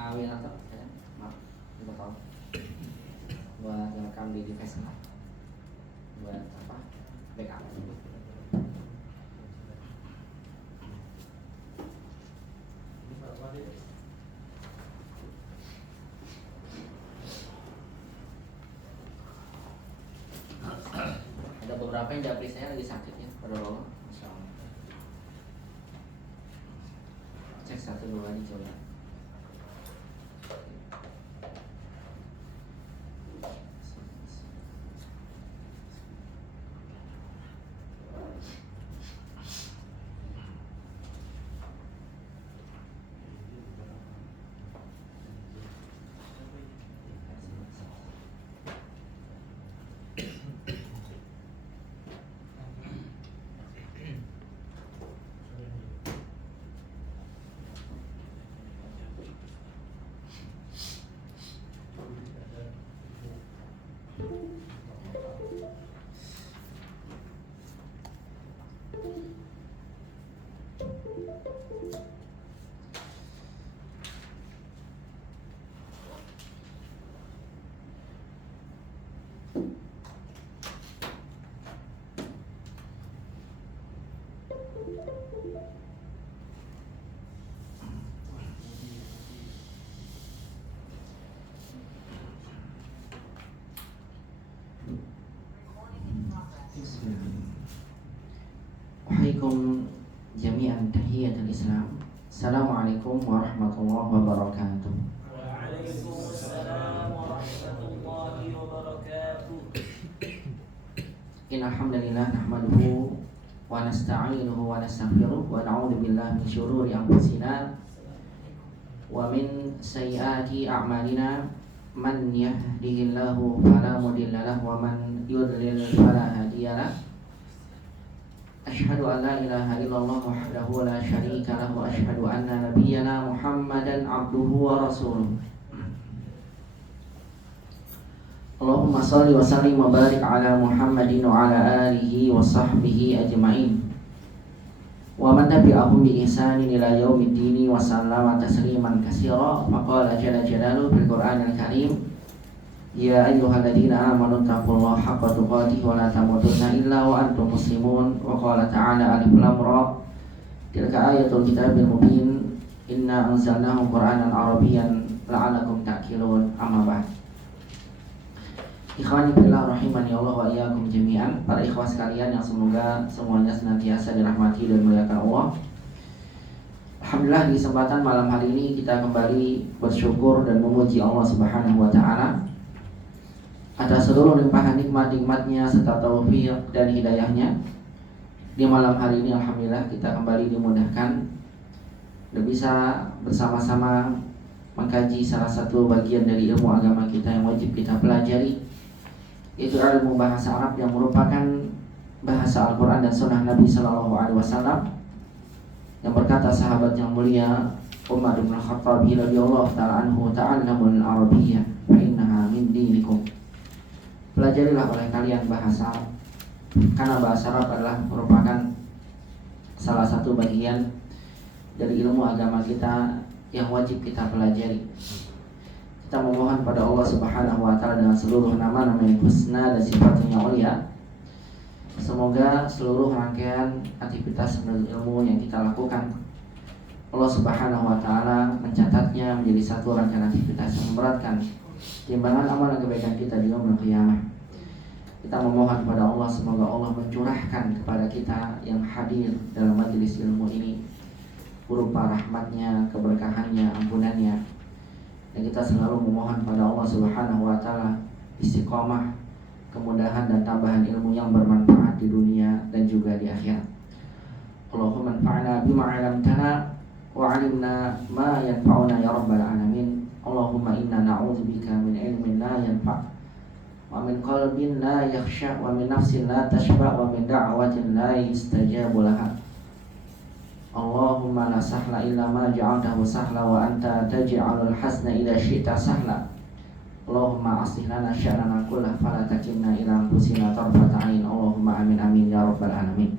Awin atau ya, maaf, lupa tahu. Buat rekam di device lah. Buat apa? Backup. Ada beberapa yang japri saya lagi sakit ya, pada Allah. Masyaallah. Cek satu dulu lagi coba. Waalaikum jami'an tahiyatul Islam. Assalamualaikum warahmatullahi wabarakatuh. Waalaikumsalam warahmatullahi wabarakatuh. Innal hamdalillah nahmaduhu wa nasta'inuhu wa nastaghfiruh wa na'udzu billahi min syururi anfusina wa min sayyiati a'malina. Man yahdihillahu fala mudilla lahu wa man yudlil fala hadiya lahu. Asyhadu an la ilaha illallah wahdahu la syarika lahu wa asyhadu anna nabiyyana Muhammadan abduhu wa rasuluh. Allahumma shalli wa sallim wa barik ala Muhammadin wa ala alihi wa sahbihi ajma'in. Wa man tabi'ahum bi ihsanin ila yaumiddin wa sallama tasliman katsira. Faqala jalla jalaluhu fil Qur'anil Karim, ya ayyuhalladzina amanu taqullaha haqqa tuqatih wa la tamutunna illa wa antum muslimun. Wa qala ta'ala alif lam ra, tilka ayatul kitabil mubin, inna anzalnahu qur'anan arabiyyan la'allakum ta'qilun. Amma ba'd. Ikhwani fillah rahimani Allah wa iyyakum jami'an. Para ikhwah sekalian yang semoga semuanya senantiasa dirahmati dan dimuliakan Allah. Alhamdulillah, di kesempatan malam hari ini kita kembali bersyukur dan memuji Allah Subhanahu wa taala atas seluruh limpahan nikmat-nikmatnya serta taufik dan hidayahnya. Di malam hari ini alhamdulillah kita kembali dimudahkan dan bisa bersama-sama mengkaji salah satu bagian dari ilmu agama kita yang wajib kita pelajari, yaitu ilmu bahasa Arab yang merupakan bahasa Al-Quran dan Sunnah Nabi Sallallahu Alaihi Wasallam. Yang berkata sahabat yang mulia Umar bin Khattab radhiyallahu ta'ala anhu, ta'allamul arabiyyah fa innaha min dinikum. Pelajarilah oleh kalian bahasa Arab, karena bahasa Arab adalah merupakan salah satu bagian dari ilmu agama kita yang wajib kita pelajari. Kita memohon pada Allah Subhanahu wa taala dengan seluruh nama-nama yang husna dan sifatnya yang mulia, semoga seluruh rangkaian aktivitas menuntut ilmu yang kita lakukan, Allah Subhanahu wa taala mencatatnya menjadi satu rangkaian aktivitas yang memberatkan timbangan amal dan kebaikan kita di yaumul qiyamah. Kita memohon pada Allah semoga Allah mencurahkan kepada kita yang hadir dalam majelis ilmu ini berupa rahmatnya, keberkahannya, ampunannya. Dan kita selalu memohon pada Allah Subhanahu wa taala istiqomah, kemudahan dan tambahan ilmu yang bermanfaat di dunia dan juga di akhirat. Allahumma anfa'na bima 'allamtana wa 'allimna ma yanfa'una ya rabbal alamin. Allahumma inna na'udzubika min ilmin la yanfa' wa min qalbin la yakhsha' wa min nafsin la tashba' wa min da'watin la yustajabu laha. Allahumma la sahla illa ma ja'altahu sahla wa anta taj'alul hasna idza syi'ta sahla. Allahumma aslih lana sya'nana kullahu fala takilna ila anfusina tarfata 'ain. Allahumma amin amin ya rabbal alamin.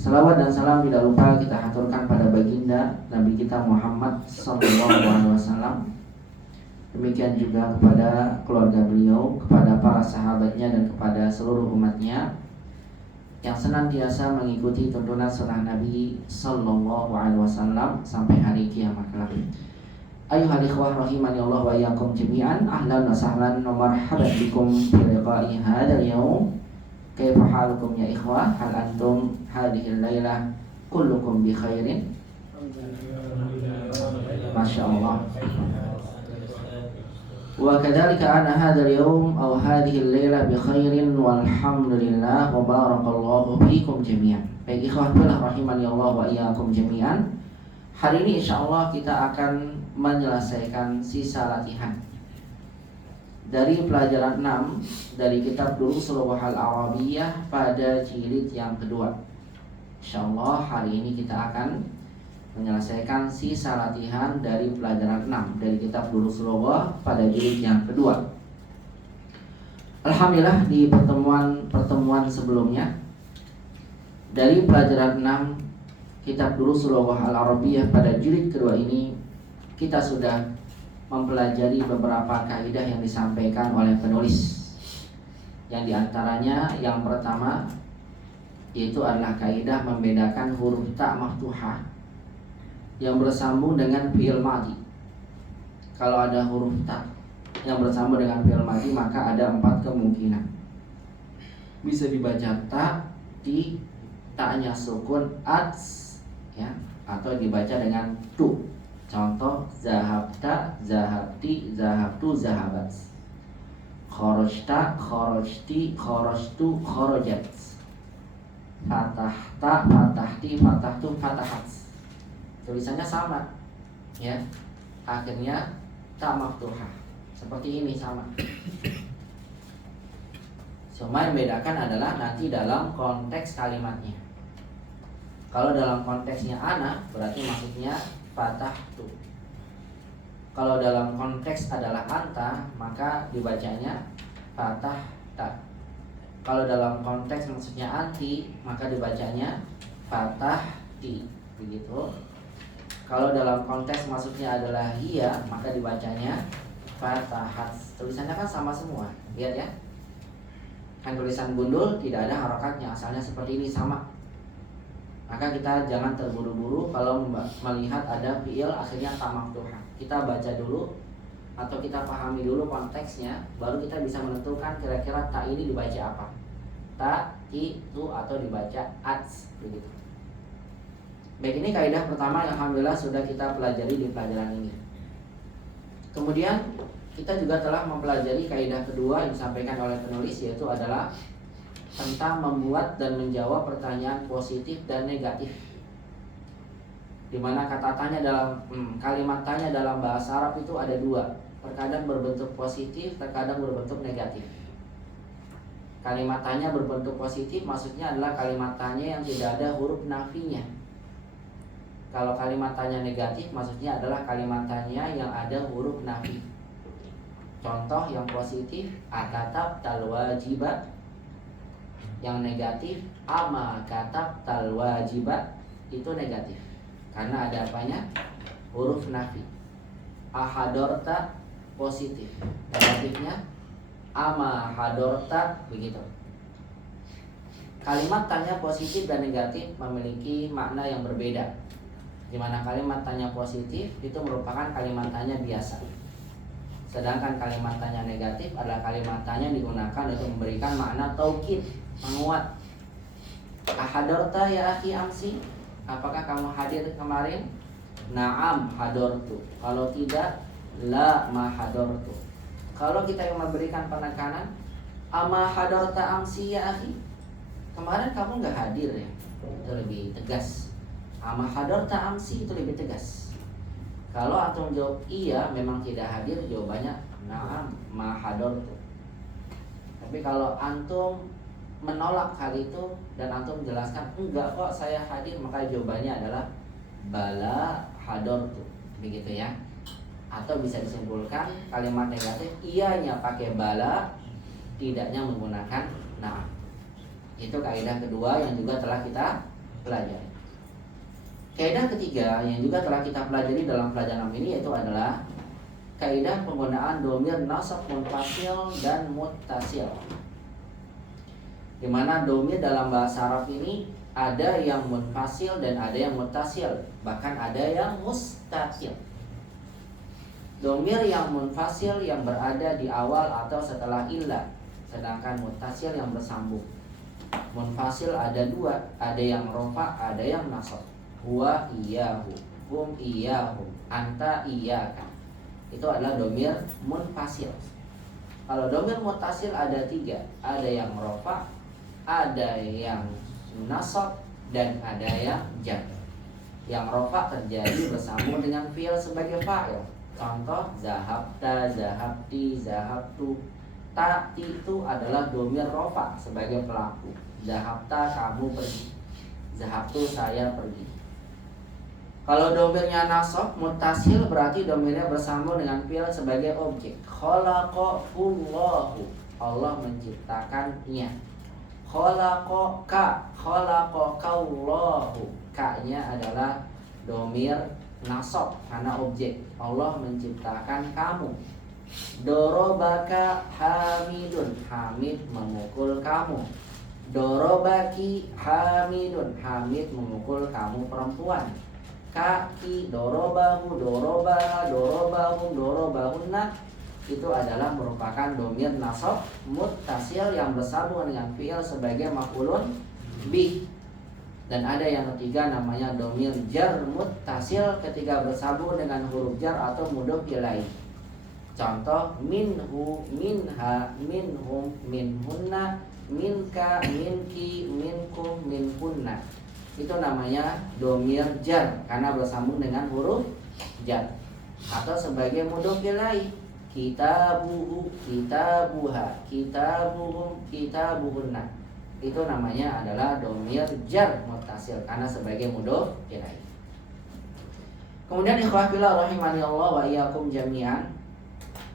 Salawat dan salam tidak lupa kita haturkan pada baginda Nabi kita Muhammad SAW. Demikian juga kepada keluarga beliau, kepada para sahabatnya dan kepada seluruh umatnya yang senantiasa mengikuti tuntunan sunnah Nabi SAW sampai hari kiamat kelak. Ayuhal ikhwah rahimani Allah wa iyyakum jami'an, ahlan wa sahlan wa marhaban bikum fi liqa'i hadzal yaum. Kaifa halukum ya ikhwah? Hal antum hadhihi lailah kullukum bi khairin? Masya Allah. Wa kadzalika ana hadzal yaum aw hadhihi lailah bi khairin walhamdulillah wa barakallahu fikum jami'an. Baik ikhwah fillah rahimani Allah wa iyyakum jami'an. Hari ini insyaallah kita akan menyelesaikan sisa latihan dari pelajaran 6 dari kitab Durusul Lughah Al-Arabiyyah pada jilid yang kedua. Insyaallah hari ini kita akan menyelesaikan sisa latihan dari pelajaran 6 dari kitab Durusul Lughah pada jilid yang kedua. Alhamdulillah di pertemuan sebelumnya dari pelajaran 6 kitab Durusul Lughah Al-Arabiyyah pada jilid kedua ini kita sudah mempelajari beberapa kaidah yang disampaikan oleh penulis. Yang diantaranya yang pertama yaitu adalah kaidah membedakan huruf ta maftuhah yang bersambung dengan fi'il madhi. Kalau ada huruf ta yang bersambung dengan fi'il madhi maka ada 4 kemungkinan. Bisa dibaca ta, ti, ta-nya sukun, ats, ya, atau dibaca dengan tu. Contoh zahabta, zahabti, zahabtu, zahabat. Kharajta, kharajti, kharajtu, kharajat. Fatahta, fatahti, fatahtu, fatahat. Tulisannya sama, ya. Akhirnya ta maftuhah. Seperti ini sama. Cuma yang membedakan adalah nanti dalam konteks kalimatnya. Kalau dalam konteksnya ana berarti maksudnya fatah tu. Kalau dalam konteks adalah anta maka dibacanya fatah ta. Kalau dalam konteks maksudnya anti maka dibacanya fatah ti. Begitu. Kalau dalam konteks maksudnya adalah hiya maka dibacanya fatahat. Tulisannya kan sama semua. Lihat ya. Kan tulisan gundul tidak ada harokatnya, asalnya seperti ini sama. Maka kita jangan terburu-buru kalau melihat ada fi'il akhirnya ta maftuhah. Kita baca dulu atau kita pahami dulu konteksnya, baru kita bisa menentukan kira-kira ta ini dibaca apa. Ta, ti, tu atau dibaca ats begitu. Baik, ini kaidah pertama yang alhamdulillah sudah kita pelajari di pelajaran ini. Kemudian kita juga telah mempelajari kaidah kedua yang disampaikan oleh penulis, yaitu adalah tentang membuat dan menjawab pertanyaan positif dan negatif. Dimana kata tanya dalam kalimat tanya dalam bahasa Arab itu ada 2. Terkadang berbentuk positif, terkadang berbentuk negatif. Kalimat tanya berbentuk positif maksudnya adalah kalimat tanya yang tidak ada huruf nafinya. Kalau kalimat tanya negatif maksudnya adalah kalimat tanya yang ada huruf nafi. Contoh yang positif, akatab tal wajibat. Yang negatif, ama katab tal wajibat. Itu negatif karena ada apanya? Huruf nafi. Ahadorta positif. Negatifnya ama hadorta, begitu. Kalimat tanya positif dan negatif memiliki makna yang berbeda. Di mana kalimat tanya positif itu merupakan kalimat tanya biasa. Sedangkan kalimat tanya negatif adalah kalimat tanya yang digunakan untuk memberikan makna taukid, menguat. Ahadorta ya akhi amsi? Apakah kamu hadir kemarin? Naam hadortu. Kalau tidak, la ma hadortu. Kalau kita yang memberikan penekanan, ama hadorta amsi ya akhi? Kemarin kamu nggak hadir ya? Itu lebih tegas. Ama hadorta amsi itu lebih tegas. Kalau antum jawab iya memang tidak hadir, jawabannya na'am ma hadortu. Tapi kalau antum menolak hal itu dan antum menjelaskan enggak kok saya hadir, maka jawabannya adalah bala hadortu, begitu ya. Atau bisa disimpulkan kalimat negatif iyanya pakai bala, tidaknya menggunakan na'am. Itu kaidah kedua yang juga telah kita pelajari. Kaidah ketiga yang juga telah kita pelajari dalam pelajaran ini yaitu adalah kaidah penggunaan dhamir nasab munfasil dan muttasil. Di mana dhamir dalam bahasa Arab ini ada yang munfasil dan ada yang muttasil, bahkan ada yang mustatil. Dhamir yang munfasil yang berada di awal atau setelah illah, sedangkan muttasil yang bersambung. Munfasil ada dua, ada yang rofa, ada yang nasab. Huwa iyahu, hum iyahum, anta iyaka. Itu adalah dhamir munfasil. Kalau dhamir muttasil ada tiga, ada yang rofa, ada yang nasab, dan ada yang jar. Yang rofa terjadi bersambung dengan fi'il sebagai fa'il. Contoh zahabta, zahabti, zahabtu. Ta itu adalah dhamir rofa sebagai pelaku. Zahabta kamu pergi, zahabtu saya pergi. Kalau dhamirnya nasab muttasil berarti dhamirnya bersambung dengan fi'il sebagai objek. Khalaqahullahu, Allah menciptakannya. Khalaqaka, khalaqakallahu, ka-nya adalah dhamir nasab karena objek. Allah menciptakan kamu. Dorobaka hamidun, hamid memukul kamu. Dorobaki hamidun, hamid memukul kamu perempuan. Kaki dorobahu, dorobaha, dorobahum, dorobahunna, itu adalah merupakan dhamir nasab muttasil yang bersambung dengan fi'il sebagai maf'ulun bih. Dan ada yang ketiga namanya dhamir jar muttasil ketika bersambung dengan huruf jar atau mudhof ilaih. Contoh minhu, minha, minhum, minhunna, minka, minki, minkum, minkunna. Itu namanya dhamir jar karena bersambung dengan huruf jar atau sebagai mudhof ilaih. Kitabuhu, kitabuha, kitabuhum, kitabuhunna. Itu namanya adalah dhamir jar muttasil karena sebagai mudhof ilaih. Kemudian ikhwah fillah rahimani Allah wa iyyakum jami'an.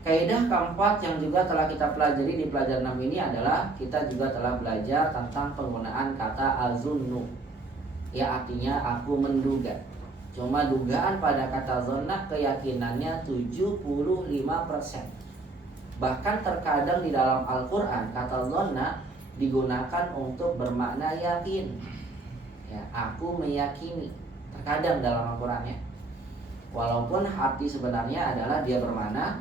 Kaidah keempat yang juga telah kita pelajari di pelajaran 6 ini adalah kita juga telah belajar tentang penggunaan kata azunnu. Ya artinya aku menduga. Cuma dugaan pada kata zonna keyakinannya 75%. Bahkan terkadang di dalam Al-Quran kata zonna digunakan untuk bermakna yakin. Ya, aku meyakini. Terkadang dalam Al-Quran ya. Walaupun arti sebenarnya adalah dia bermakna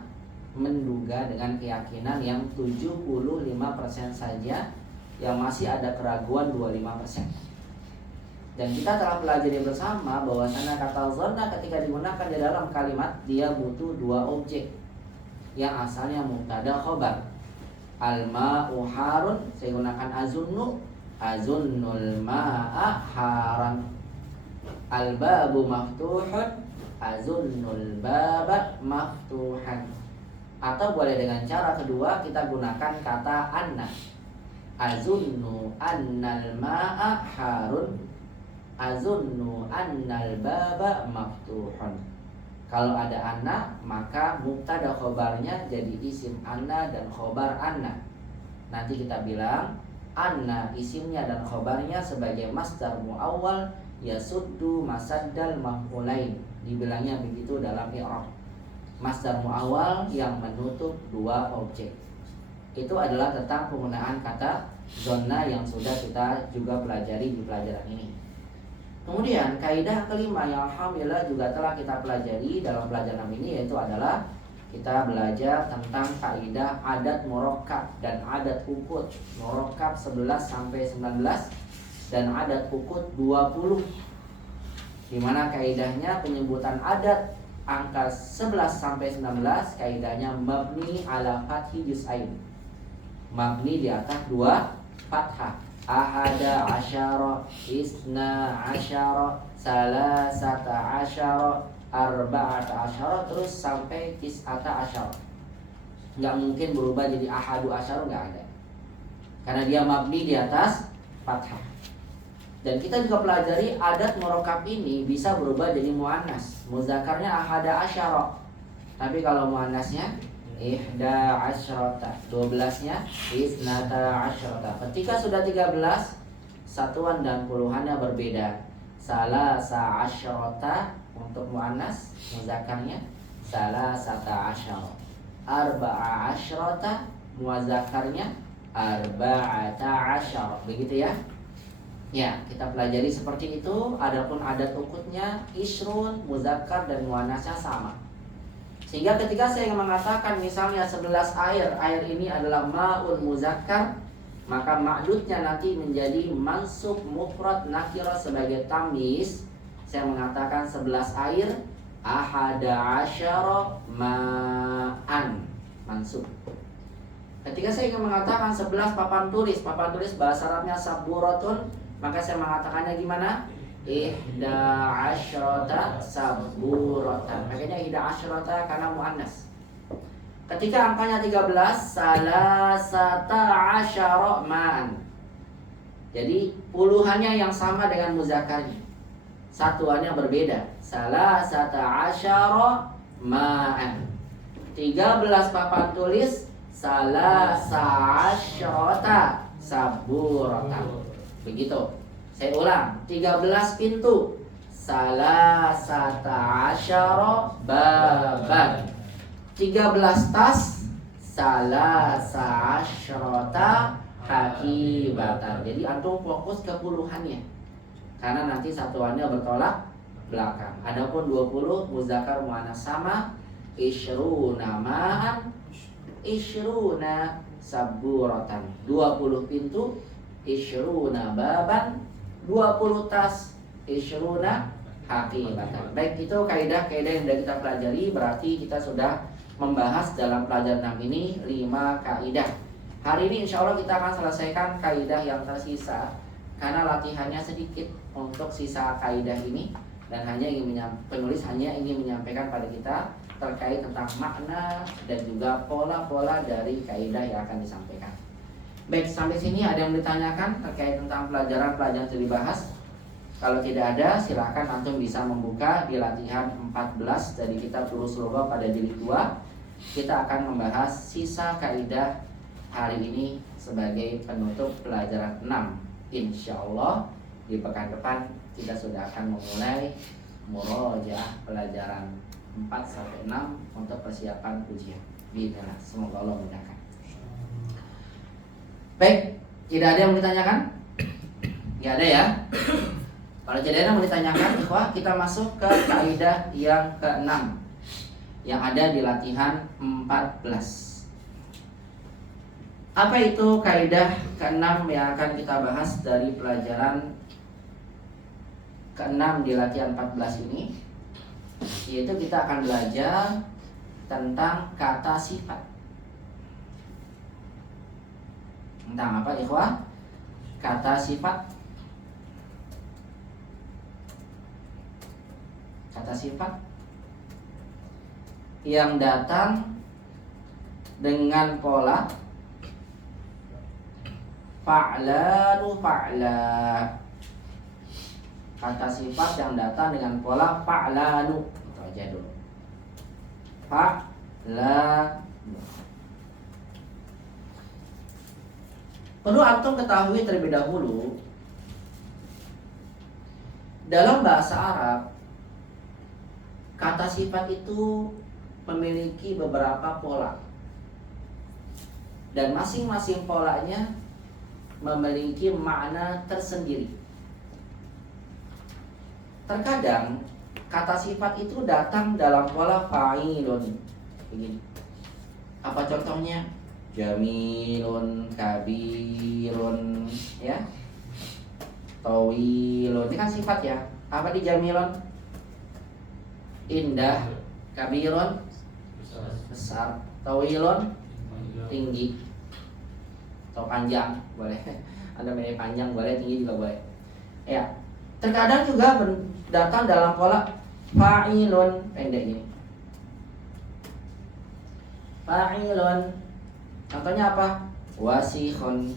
menduga dengan keyakinan yang 75% saja, yang masih ada keraguan 25%. Dan kita telah pelajari bersama bahwasanya kata zonna ketika digunakan di dalam kalimat dia butuh dua objek yang asalnya mubtada khobar. Al-ma'u harun, saya gunakan azunnu, azunnul ma'a haran. Al-babu maftuhun, azunnul baba maftuhan. Atau boleh dengan cara kedua kita gunakan kata anna. Azunnu annal ma'a harun, azunnu annal baba maftuhun. Kalau ada anna maka mubtada khobarnya jadi isim anna dan khobar anna. Nanti kita bilang anna isimnya dan khobarnya sebagai masdar muawwal yasuddu masaddal maf'ulain. Dibilangnya begitu dalam i'rab. Masdar muawwal yang menutup dua objek. Itu adalah tentang penggunaan kata zonna yang sudah kita juga pelajari di pelajaran ini. Kemudian kaidah kelima yang alhamdulillah juga telah kita pelajari dalam pelajaran ini yaitu adalah kita belajar tentang kaidah adat murakkab dan adat ukut. Murakkab 11 sampai 19 dan adat ukut 20. Di mana kaidahnya penyebutan adat angka 11 sampai 19 kaidahnya mabni ala fathi juz'ain. Mabni di atas dua fathah. Ahada asyara, isna asyara, salasata asyara, arba'ata asyara, terus sampai tis'ata asyara. Nggak mungkin berubah jadi ahadu asyara, nggak ada. Karena dia mabni di atas fathah. Dan kita juga pelajari adat murakkab ini bisa berubah jadi muannas. Muzakarnya ahada asyara. Tapi kalau muannasnya ihda asyrata, 12-nya isnata asyrata. Ketika sudah 13 satuan dan puluhannya berbeda. Salasa asyrata untuk muannas mudzakarnya salasata asyara. Arba'a asyrata muzakarnya arba'ata asyara. Begitu ya. Ya, kita pelajari seperti itu. Adapun adat ukutnya isrun, muzakkar dan muannasnya sama. Sehingga ketika saya mengatakan misalnya 11 air ini adalah ma'un muzakkar, maka ma'dudnya nanti menjadi mansub mufrad nakirah sebagai tamyiz. Saya mengatakan 11 air ahada asyara ma'an mansub. Ketika saya ingin mengatakan 11 papan tulis bahasa Arabnya saburatun, maka saya mengatakannya gimana? Ihda asyrata saburatan. Makanya ihda asyrata karena muannas. Ketika angkanya 13, salasata asyara ma'an. Jadi puluhannya yang sama dengan muzakkarnya, satuannya berbeda. Salasata asyara ma'an. 13 papan tulis salasa asyrata saburatan. Begitu. Saya ulang, 13 pintu salasata asyara baban. 13 tas salasa asyrata hakibatan. Jadi antum fokus ke puluhannya, karena nanti satuannya bertolak belakang. Adapun 20 muzakkar muannas sama, isyruna ma'an, isyruna saburatan. 20 pintu, isyruna baban, 20 tas, isyruna hakibatan. Baik, itu kaidah-kaidah yang sudah kita pelajari. Berarti kita sudah membahas dalam pelajaran 6 ini 5 kaidah. Hari ini insya Allah kita akan selesaikan kaidah yang tersisa, karena latihannya sedikit untuk sisa kaidah ini, dan penulis hanya ingin menyampaikan pada kita terkait tentang makna dan juga pola-pola dari kaidah yang akan disampaikan. Baik, sampai sini ada yang ditanyakan terkait tentang pelajaran-pelajaran yang dibahas? Kalau tidak ada, silakan antum bisa membuka di latihan 14 dari kitab Durus Lughah pada jilid 2. Kita akan membahas sisa kaidah hari ini sebagai penutup pelajaran 6. Insya Allah di pekan depan kita sudah akan memulai murojaah pelajaran 4 sampai 6 untuk persiapan ujian. Bismillah, semoga Allah mudahkan. Baik, tidak ada yang mau ditanyakan? Tidak ada ya? Kalau tidak ada yang mau ditanyakan, ikhwah, kita masuk ke kaidah yang ke-6 yang ada di latihan 14. Apa itu kaidah ke-6 yang akan kita bahas dari pelajaran ke-6 di latihan 14 ini? Yaitu kita akan belajar tentang kata sifat. Tentang apa, ikhwah? Kata sifat. Kata sifat yang datang dengan pola fa'lanu fa'la. Kata sifat yang datang dengan pola fa'lanu. Itu aja dulu. Fa'lanu. Perlu antum ketahui terlebih dahulu, dalam bahasa Arab kata sifat itu memiliki beberapa pola, dan masing-masing polanya memiliki makna tersendiri. Terkadang kata sifat itu datang dalam pola fa'ilun. Begini. Apa contohnya? Jamilun, kabirun, ya, tawilun. Ini kan sifat ya. Apa di jamilun? Indah. Kabirun, besar. Tawilun, tinggi atau panjang, boleh. Anda milih panjang boleh, tinggi juga boleh. Ya. Terkadang juga datang dalam pola fa'ilun, pendek ini. Fa'ilun. Contohnya apa? Wasikhun.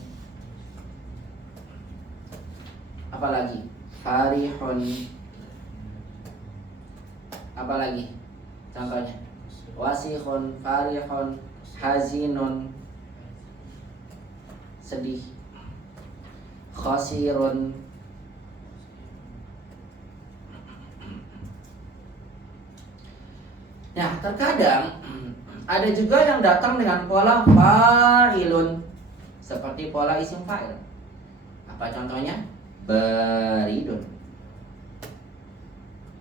Apa lagi? Farihun. Apa lagi? Contohnya wasikhun, farihun, hazinun, sedih. khasirun. Nah, terkadang ada juga yang datang dengan pola fa'ilun, seperti pola isim fa'il. Apa contohnya? Baridun.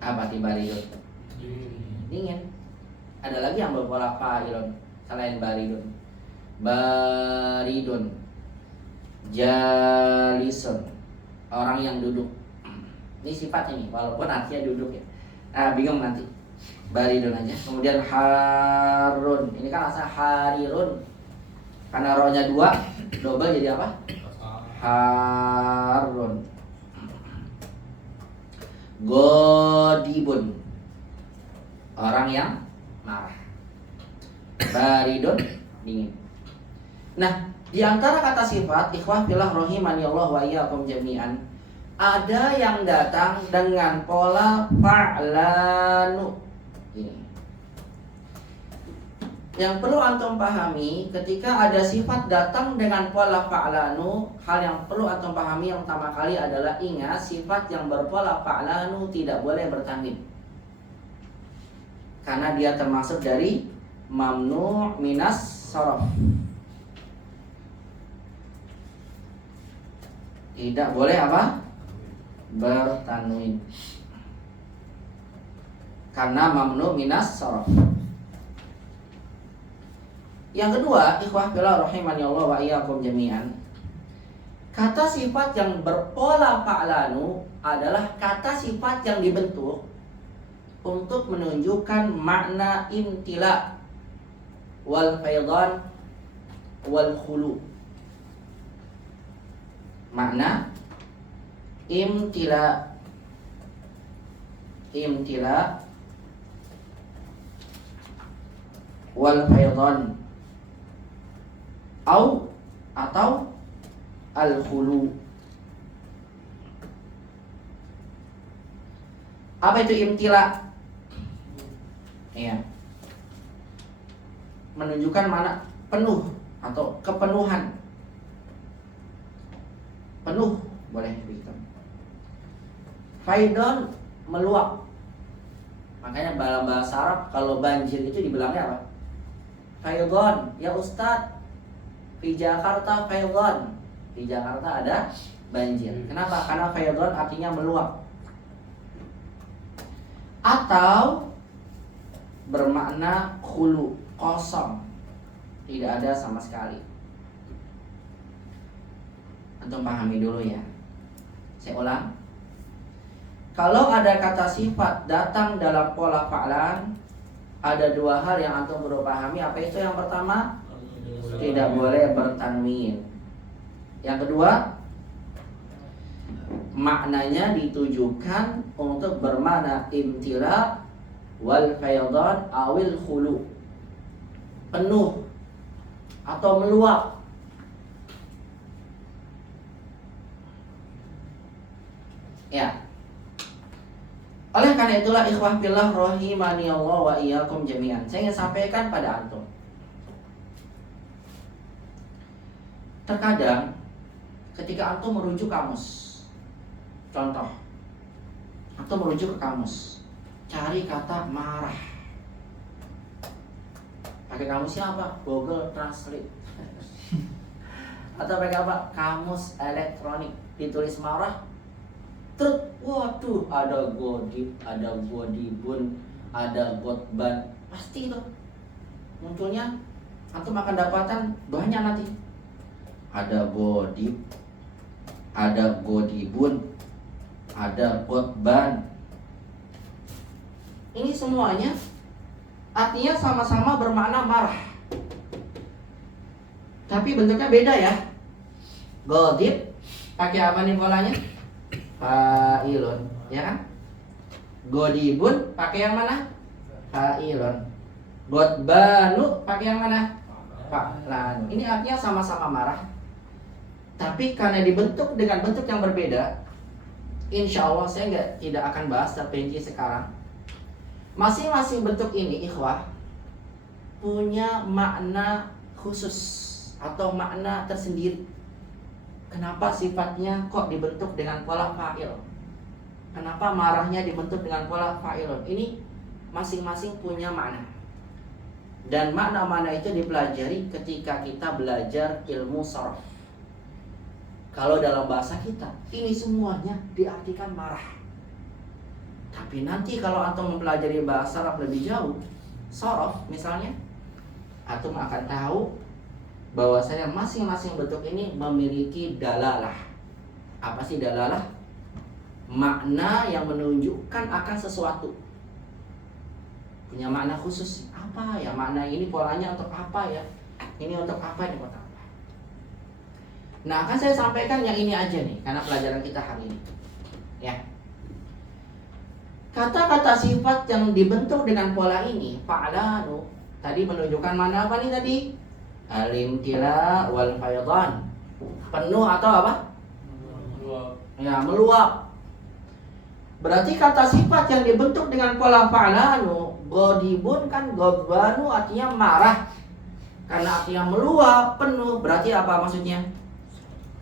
Apa arti baridun? Dingin. Ada lagi yang berpola fa'ilun selain baridun. Baridun, jalisun, orang yang duduk. Ini sifat ini, walaupun artinya duduk ya. Bingung nanti. Baridun aja. Kemudian harun, ini kan asal harirun, karena rohnya 2 double jadi apa? Harun. Godibun, orang yang marah. Baridun, dingin. Nah, di antara kata sifat ikhwah fillah rahimani Allah wa iyyakum jami'an, ada yang datang dengan pola fa'lanu. Ini yang perlu antum pahami, ketika ada sifat datang dengan pola fa'lanu, hal yang perlu antum pahami yang pertama kali adalah ingat sifat yang berpola fa'lanu tidak boleh bertanwin, karena dia termasuk dari mamnu' minas sharaf. Tidak boleh apa? Bertanwin, karena mamnu minas sharaf. Yang kedua, ikhwah fillah rahimani Allah wa iyyakum jami'an, kata sifat yang berpola fa'lanu adalah kata sifat yang dibentuk untuk menunjukkan makna imtila wal faidan wal khulu. Makna imtila wal faidan atau al khulu. Apa itu imtila? Ya, menunjukkan mana penuh atau kepenuhan. Penuh, boleh begitu. Faidon, meluap. Makanya dalam bahasa Arab kalau banjir itu dibilangnya apa? Faidon. Ya Ustadz, di Jakarta faidon. Di Jakarta ada banjir. Kenapa? Karena faidon artinya meluap. Atau bermakna khulu, kosong, tidak ada sama sekali. Antum pahami dulu ya. Saya ulang. Kalau ada kata sifat datang dalam pola fa'lan, ada 2 hal yang antum perlu pahami. Apa itu? Yang pertama, tidak boleh bertanwin. Yang kedua, maknanya ditujukan untuk bermakna imtila wal faidan awil khulu, penuh atau meluap. Ya. Oleh karena itulah ikhwah fillah rahimani Allah wa iyyakum jami'an, saya ingin sampaikan pada antum, terkadang ketika antum merujuk kamus, contoh, antum merujuk ke kamus, cari kata marah, pakai kamusnya apa? Google Translate. Atau pakai apa? Kamus elektronik, ditulis marah, terus waduh, ada godib, ada godibun, ada godban, pasti itu munculnya. Antum akan dapatkan banyak nanti. Ada godib, ada godibun, ada godban. Ini semuanya artinya sama-sama bermakna marah, tapi bentuknya beda ya. Godib pakai apa nih polanya? Fa'ilun, ya kan? Godibun pakai yang mana? Fa'ilun. Godbanu pakai yang mana? Fa'lan. Ini artinya sama-sama marah, tapi karena dibentuk dengan bentuk yang berbeda. Insya Allah saya tidak akan bahas terperinci sekarang. Masing-masing bentuk ini ikhwah punya makna khusus atau makna tersendiri. Kenapa sifatnya kok dibentuk dengan pola fa'il? Kenapa marahnya dibentuk dengan pola fa'ilun? Ini masing-masing punya makna. Dan makna-makna itu dipelajari ketika kita belajar ilmu sharaf. Kalau dalam bahasa kita, ini semuanya diartikan marah. Tapi nanti kalau antum mempelajari bahasa Arab lebih jauh, sharaf misalnya, antum akan tahu bahwasanya masing-masing bentuk ini memiliki dalalah. Apa sih dalalah? Makna yang menunjukkan akan sesuatu. Punya makna khusus. Apa ya makna ini, polanya untuk apa ya? Ini untuk apa, ini untuk apa? Nah, akan saya sampaikan yang ini aja nih, karena pelajaran kita hari ini. Ya. Kata-kata sifat yang dibentuk dengan pola ini, fa'lanu, tadi menunjukkan mana apa nih tadi? Al-imtila wal faydan. Penuh atau apa? Meluap. Ya, meluap. Berarti kata sifat yang dibentuk dengan pola fa'lanu, godibun kan godbanu artinya marah. Karena artinya meluap, penuh, berarti apa maksudnya?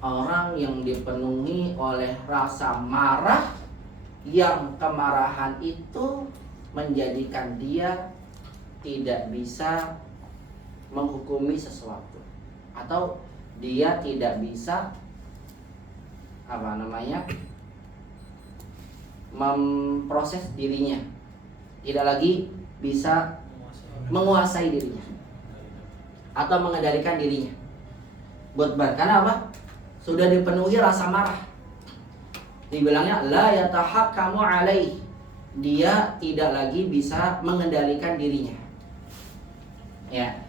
Orang yang dipenuhi oleh rasa marah, yang kemarahan itu menjadikan dia tidak bisa menghukumi sesuatu, atau dia tidak bisa memproses dirinya, tidak lagi bisa menguasai dirinya atau mengendalikan dirinya. Karena apa? Sudah dipenuhi rasa marah. Dibilangnya la yatahakkamu alaih, dia tidak lagi bisa mengendalikan dirinya. Ya.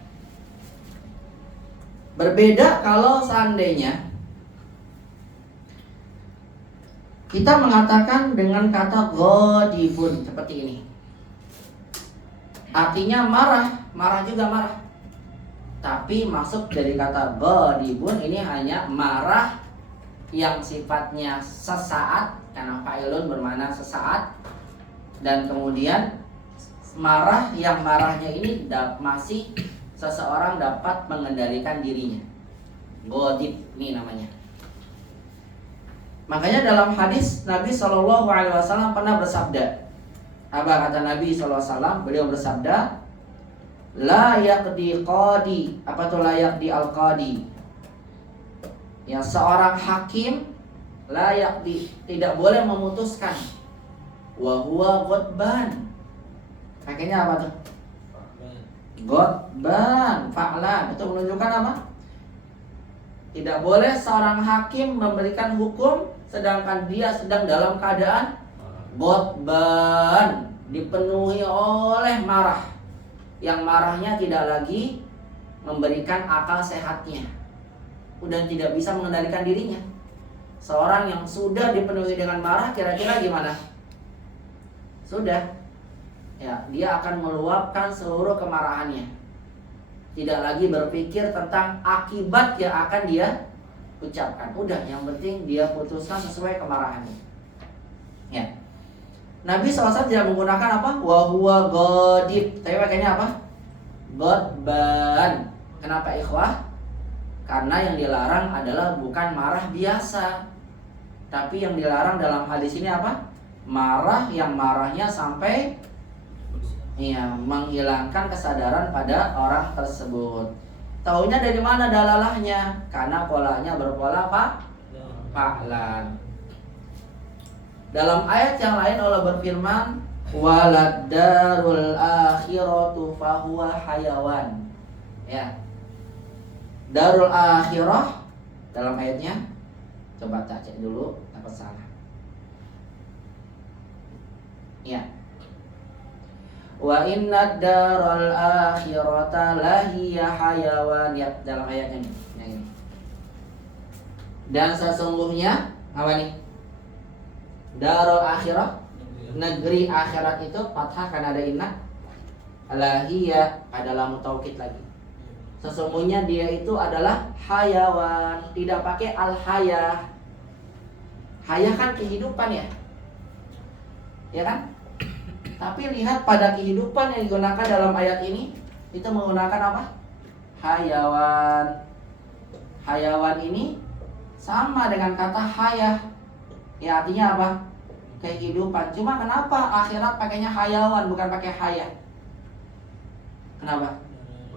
Berbeda kalau seandainya kita mengatakan dengan kata ghadibun seperti ini. Artinya marah, marah juga marah. Tapi masuk dari kata ghadibun ini hanya marah yang sifatnya sesaat, karena fa'ilun bermakna sesaat. Dan kemudian marah yang marahnya ini masih seseorang dapat mengendalikan dirinya. Ghadib ini namanya. Makanya dalam hadis Nabi SAW pernah bersabda. Apa kata Nabi SAW? Beliau bersabda, la yaqdi qadi. Apa itu la yaqdi al-qadi? Ya, seorang hakim la yaqdi, tidak boleh memutuskan. Wa huwa ghadban. Pakainya apa tuh? Ghadban, fa'lan. Itu menunjukkan apa? Tidak boleh seorang hakim memberikan hukum sedangkan dia sedang dalam keadaan ghadban, dipenuhi oleh marah. Yang marahnya tidak lagi memberikan akal sehatnya, dan tidak bisa mengendalikan dirinya. Seorang yang sudah dipenuhi dengan marah, kira-kira gimana? Sudah, ya, dia akan meluapkan seluruh kemarahannya. Tidak lagi berpikir tentang akibat yang akan dia ucapkan. Udah, yang penting dia putuskan sesuai kemarahannya. Ya. Nabi SAW tidak menggunakan apa? Wa huwa ghadib. Tapi pakainya apa? Ghadban. Kenapa ikhwah? Karena yang dilarang adalah bukan marah biasa, tapi yang dilarang dalam hadis ini apa? Marah yang marahnya sampai menghilangkan kesadaran pada orang tersebut. Taunya dari mana dalalahnya? Karena polanya berpola fa'lan. Dalam ayat yang lain Allah berfirman, walad darul akhiratu fahuwa hayawan. Ya. Darul akhirah dalam ayatnya, coba tak cek dulu apa salah. Ya. Wa inna darul akhirata lahiya hayawan. Ya, dalam ayatnya nih. Yang ini. Dan sesungguhnya apa nih? Darul akhirah, negeri akhirat itu fathah karena ada inna. Lahiya adalah mutaukid lagi. Sesungguhnya dia itu adalah hayawan, tidak pakai al-haya. Haya kan kehidupan ya. Ya kan? Tapi lihat pada kehidupan yang digunakan dalam ayat ini, itu menggunakan apa? Hayawan. Hayawan ini sama dengan kata hayah. Ya artinya apa? Kehidupan. Cuma kenapa akhirat pakainya hayawan bukan pakai hayah? Kenapa?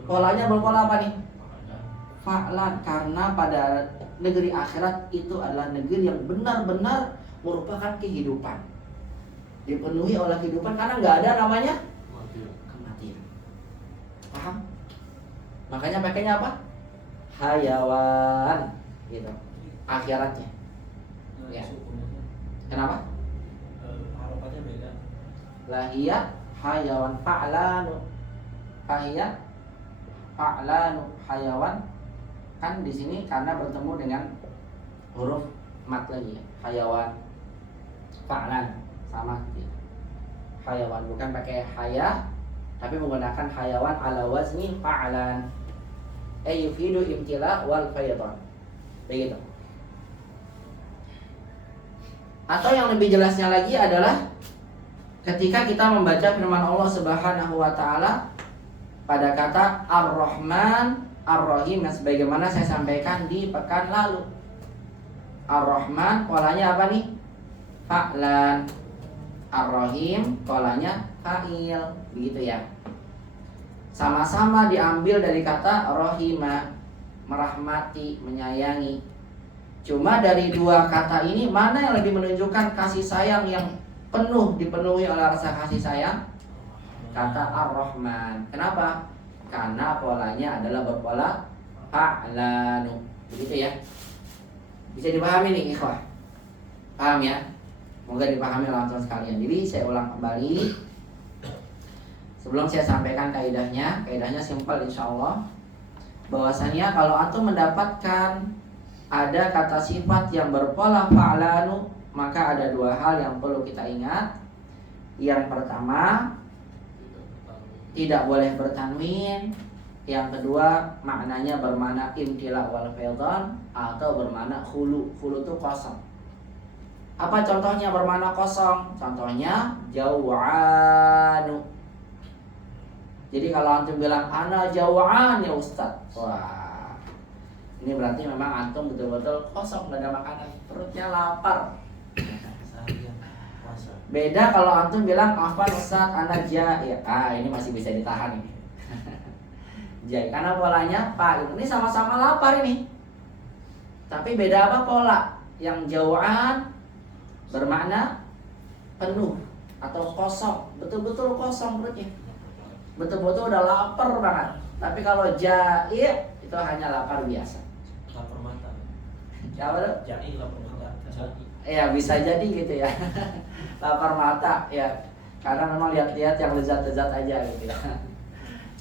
Polanya berpola apa nih? Fa'lan. Karena pada negeri akhirat itu adalah negeri yang benar-benar merupakan kehidupan, dipenuhi oleh kehidupan karena nggak ada namanya kematian. Paham? Makanya pakainya apa? Hayawan gitu akhiratnya. Ya. Kenapa? Harokatnya beda. Lahiyah hayawan fa'lanu. Fahiyah fa'lanu hayawan. Kan di sini karena bertemu dengan huruf mat lagi ya. Hayawan fa'lan sama gitu. Hayawan bukan pakai hayah tapi menggunakan hayawan ala wazni fa'lan. Yufidu imtila wal faydan. Begitu. Atau yang lebih jelasnya lagi adalah ketika kita membaca firman Allah Subhanahu wa taala pada kata Ar-Rahman Ar-Rahim yang sebagaimana saya sampaikan di pekan lalu. Ar-Rahman polanya apa nih? Fa'lan. Ar-Rahim polanya fa'il. Begitu ya. Sama-sama diambil dari kata rahima, merahmati, menyayangi. Cuma dari dua kata ini mana yang lebih menunjukkan kasih sayang yang dipenuhi oleh rasa kasih sayang? Kata Ar-Rahman. Kenapa? Karena polanya adalah berpola fa'lanu. Begitu ya. Bisa dipahami nih ikhwah. Paham ya? Semoga dipahami langsung sekalian. Jadi saya ulang kembali. Sebelum saya sampaikan kaidahnya simpel insyaallah. Bahwasanya kalau antum mendapatkan ada kata sifat yang berpola fa'lanu, maka ada dua hal yang perlu kita ingat. Yang pertama, tidak boleh bertanwin. Yang kedua, maknanya bermakna imtila wal faydan atau bermakna khulu. Khulu itu kosong. Apa contohnya bermakna kosong? Contohnya jaw'anu. Jadi kalau antum bilang ana jaw'an ya Ustaz, wah, ini berarti memang antum betul-betul kosong, gak ada makanan, perutnya lapar. Beda kalau antum bilang afan Ustaz ana jai, ini masih bisa ditahan ini. Jai, karena polanya pak, ini sama-sama lapar ini. Tapi beda apa pola? Yang jaw'an bermakna penuh atau kosong, betul-betul kosong perutnya. Betul-betul udah lapar banget. Tapi kalau jai itu hanya lapar biasa. Lapar mata. Siapa tuh? Jai lapar mata. Ya bisa jadi gitu ya. Lapar mata ya. Karena memang lihat-lihat yang lezat-lezat aja gitu ya.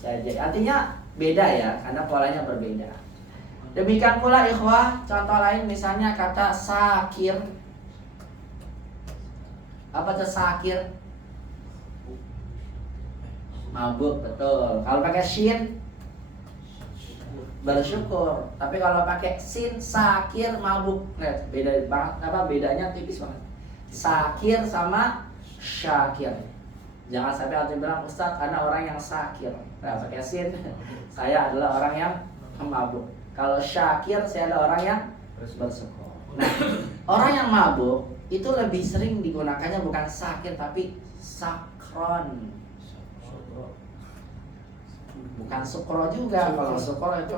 Jadi artinya beda ya, karena polanya berbeda. Demikian pula ikhwah, contoh lain misalnya kata sakir. Apa tuh sakir? Mabuk, betul. Kalau pakai shin bersyukur. Tapi kalau pakai sin sakir mabuk. Lihat, beda banget. Apa bedanya tipis banget. Sakir sama syakir. Jangan sampai antum bilang Ustaz, ana orang yang sakir. Nah, pakai sin saya adalah orang yang mabuk. Kalau syakir saya adalah orang yang bersyukur. Nah, orang yang mabuk itu lebih sering digunakannya bukan sakir tapi sakron. Bukan sukro juga. Kalau sukro itu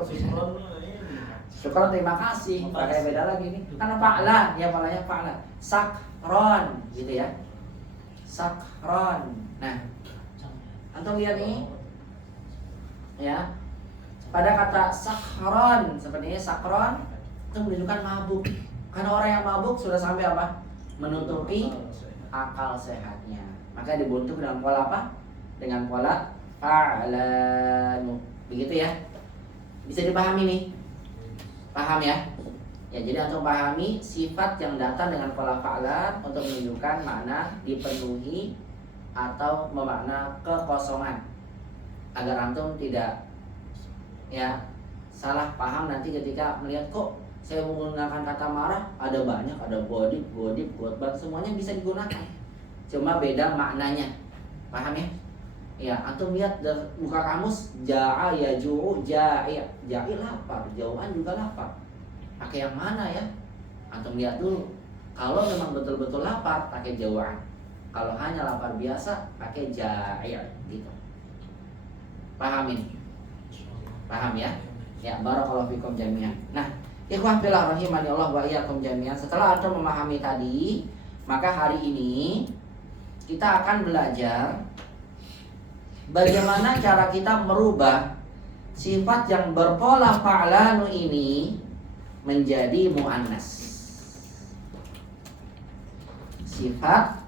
syukur terima kasih. Pakai beda lagi nih. Karena fa'lan, ya polanya fa'lan. Sakron gitu ya. Sakron. Nah, antum lihat nih. Ya. Pada kata sakron seperti ini sakron itu menunjukkan mabuk. Karena orang yang mabuk sudah sampai apa? Menutupi akal sehatnya. Maka dibentuk dengan pola apa? Dengan pola fa'lanu. Begitu ya. Bisa dipahami nih. Paham ya? Ya, jadi antum pahami sifat yang datang dengan pola fa'lan untuk menunjukkan makna dipenuhi atau memakna kekosongan. Agar antum tidak ya salah paham nanti ketika melihat kok saya menggunakan kata marah, ada banyak, ada godip, godbat, semuanya bisa digunakan. Cuma beda maknanya. Paham ya? Ya, antum lihat buka kamus ja'a ya ju'u ja'i. Ja'i lapar, jauhan juga lapar. Pakai yang mana ya? Antum lihat dulu, kalau memang betul-betul lapar pakai jawaan, kalau hanya lapar biasa pakai ja'ir gitu. Pahamin? Paham ya? Ya, barakallahu fikum jami'an. Nah, ikhwan fillah rahimani Allah wa iyyakum jami'an. Setelah antum memahami tadi, maka hari ini kita akan belajar bagaimana cara kita merubah sifat yang berpola fa'lanu ini menjadi mu'annas. Sifat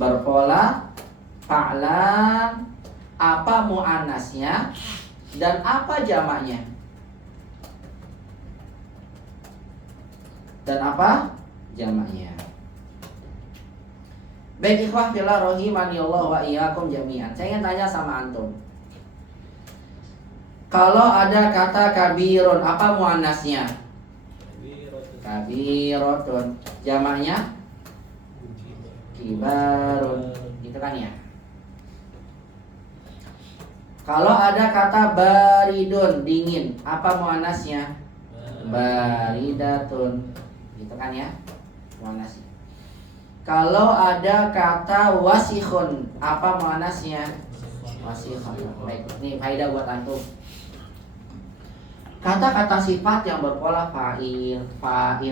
berpola fa'lan, apa mu'annasnya dan apa jamaknya? Dan apa jamaknya? Baik ikhwah fillah rahimani Allah wa iyyakum jami'an. Saya ingin tanya sama antum. Kalau ada kata kabirun, apa muannasnya? Kabirotun. Jamaknya kibarun. Gitu kan ya? Kalau ada kata baridun, dingin, apa muannasnya? Baridatun. Gitu kan ya? Muannasnya. Kalau ada kata wasikhun, apa muannasnya? Wasikhun. Baik, ini faedah buat antum. Kata-kata sifat yang berpola fa'il,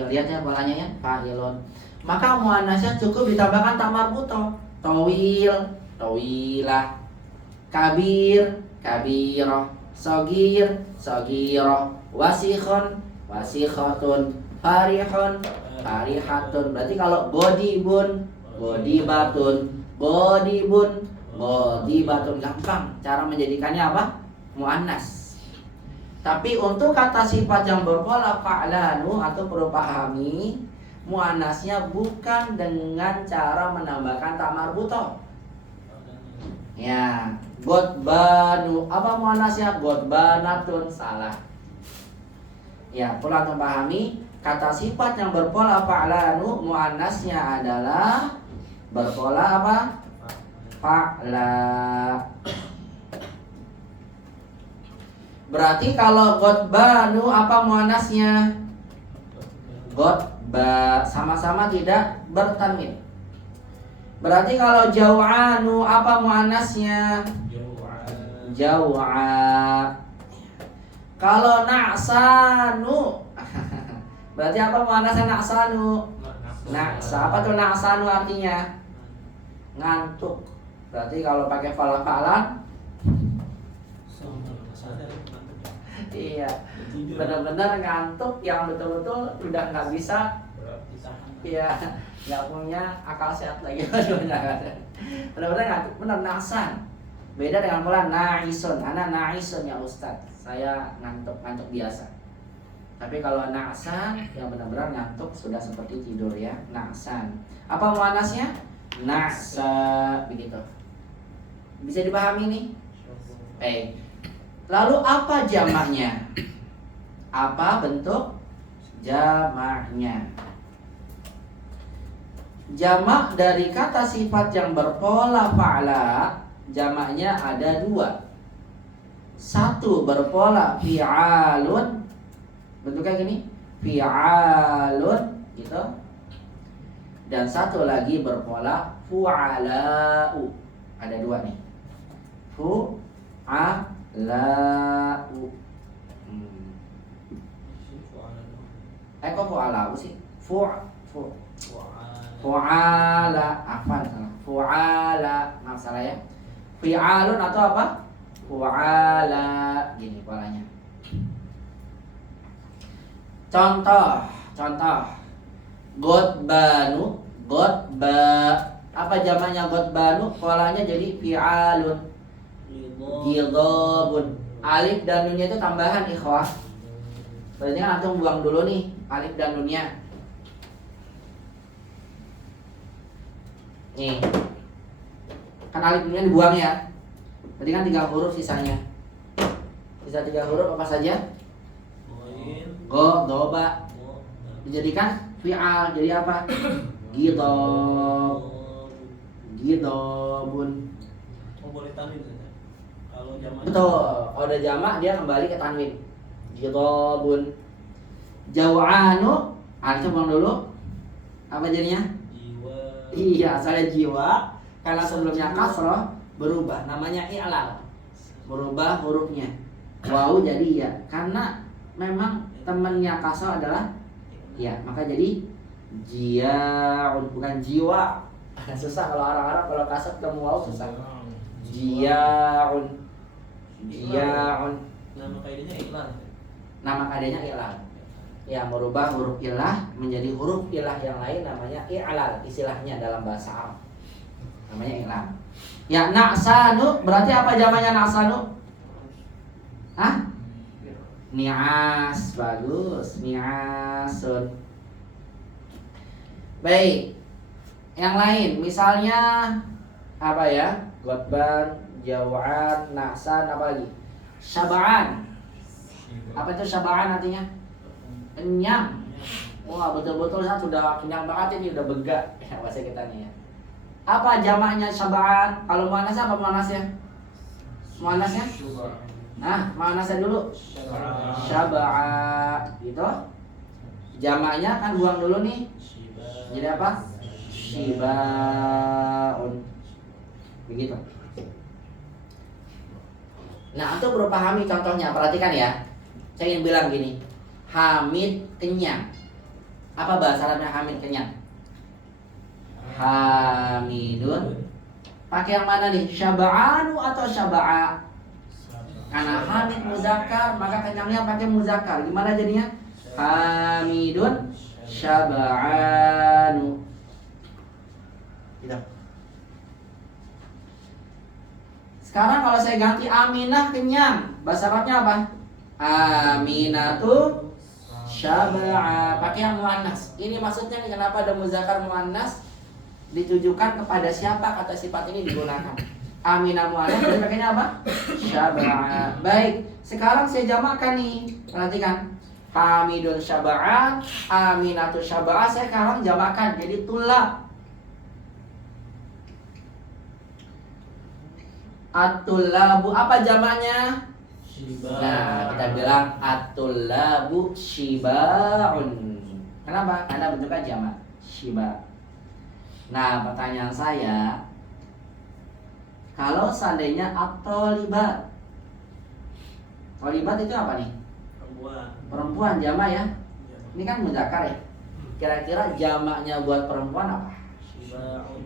lihat ya polanya ya, fa'ilun. Maka muannasnya cukup ditambahkan ta marbutoh. Tawil, tawilah. Kabir, kabirah. Sogir, sogiroh. Wasikhun, wasikhotun. Farihun, farihatun. Berarti kalau bodibun, bodibatun. Bodibun, bodibatun. Gampang cara menjadikannya apa? Muannas. Tapi untuk kata sifat yang berpola fa'lanu, atau perlu pahami, muannasnya bukan dengan cara menambahkan ta marbutoh. Ya, godbanu, apa muannasnya? Godbanatun, salah. Ya, perlu antum pahami, kata sifat yang berpola fa'lanu muannasnya adalah berpola apa? Fa'la. Berarti kalau godbanu apa muannasnya? Godba, sama-sama tidak bertanwin. Berarti kalau jau'anu apa muannasnya? Jau'a. Kalau na'sanu berarti apa muannasnya na'sanu? Na'sa. Apa tuh na'sanu artinya? Ngantuk. Berarti kalau pakai fa'lan iya, benar-benar ngantuk yang betul-betul udah nggak bisa, iya, nggak punya akal sehat lagi, benar-benar ngantuk, benar nasan. Beda dengan pola na'isun, anak na'isun ya Ustaz, saya ngantuk biasa. Tapi kalau na'san, yang benar-benar ngantuk sudah seperti tidur ya, na'san. Apa muannasnya? Na'sa, begitu. Bisa dipahami nih? Lalu apa jamaknya? Apa bentuk jamaknya? Jamak dari kata sifat yang berpola fa'la, jamaknya ada dua. Satu berpola fi'alun, bentuknya gini, fi'alun gitu. Dan satu lagi berpola fu'ala'u. Ada dua nih. Fu'ala'u. Kok fu'ala'u sih? Fu'ala, afan salah. Fu'ala, maaf salah ya. Fi'alun atau apa? Fu'ala, gini polanya. Contoh. Godbanu, godba. Apa jamaknya godbanu? Polanya jadi fi'alun. Gidobun. Alif dan nunnya itu tambahan ikhwah. Berarti kan antum buang dulu nih alif dan nunnya. Nih, kan alif nunnya dibuang ya. Berarti kan 3 huruf sisanya. Sisa 3 huruf apa saja? Go, doba. Dijadikan fi'al. Jadi apa? Gidobun. Boleh tanwin saja. Kalau jamak. Betul. Kalau ada jamak dia kembali ke tanwin. Gidobun. Jau'anu Alif buang dulu. Apa jadinya? Jiwa. Iya, asalnya jiwa. Karena sebelumnya kasroh berubah, namanya i'lal. Berubah hurufnya. Wawu jadi ya. Karena memang temannya kasroh adalah ya, maka jadi jiaun, bukan jiwa. Susah kalau orang-orang kalau kasroh ketemu wawu susah. Jiaun. Jiaun. Nama kaidahnya iklan. Nama kaidahnya i'lal. Ya, merubah huruf ilah menjadi huruf ilah yang lain namanya i'lal, istilahnya dalam bahasa Arab. Namanya i'lal. Ya, na'sanu berarti apa jamannya na'sanu? Hah? Ni'as, bagus. Ni'asun. Baik. Yang lain, misalnya apa ya? Gotban, jawaan, na'san, apa lagi? Syaba'an. Apa itu syaba'an artinya? Kenyang. Wah, betul-betul saya sudah kenyang banget ini, udah begak ya bahasa kita nih ya. Apa jamaknya syaba'an? Kalau muannas apa muannasnya? Muannasnya? Nah, muannasnya dulu. Syaba'a. Gitu. Jamaknya kan buang dulu nih. Jadi apa? Shiba'un. Begitu. Nah, untuk berupa hamid contohnya, perhatikan ya. Saya ingin bilang gini. Hamid kenyang. Apa bahasa Arabnya hamid kenyang? Hamidun. Pakai yang mana nih? Syaba'anu atau syaba'a? Karena hamid muzakkar, maka kenyangnya pakai muzakkar. Gimana jadinya? Hamidun syaba'anu. Gitu. Sekarang kalau saya ganti Aminah kenyang, bahasa Arabnya apa? Aminatu syaba'a. Pakai yang muannas. Ini maksudnya nih, kenapa ada muzakkar muannas? Ditujukan kepada siapa kata sifat ini digunakan. Aminah muannas, jadi pakainya apa? Syaba'a. Baik, sekarang saya jamakkan nih. Perhatikan. Hamidun syaba'a, Aminatu syaba'a. Saya sekarang jamakkan jadi tulab. At-tullabu apa jamaknya? Nah, kita bilang at-tullabu shiba'un. Kenapa? Karena bentuknya jamak, shiba. Nah, pertanyaan saya, kalau seandainya at-thalibat. Thalibat itu apa nih? Perempuan. Perempuan jamak ya. Ini kan muzakkar ya. Kira-kira jamaknya buat perempuan apa? Shiba'un.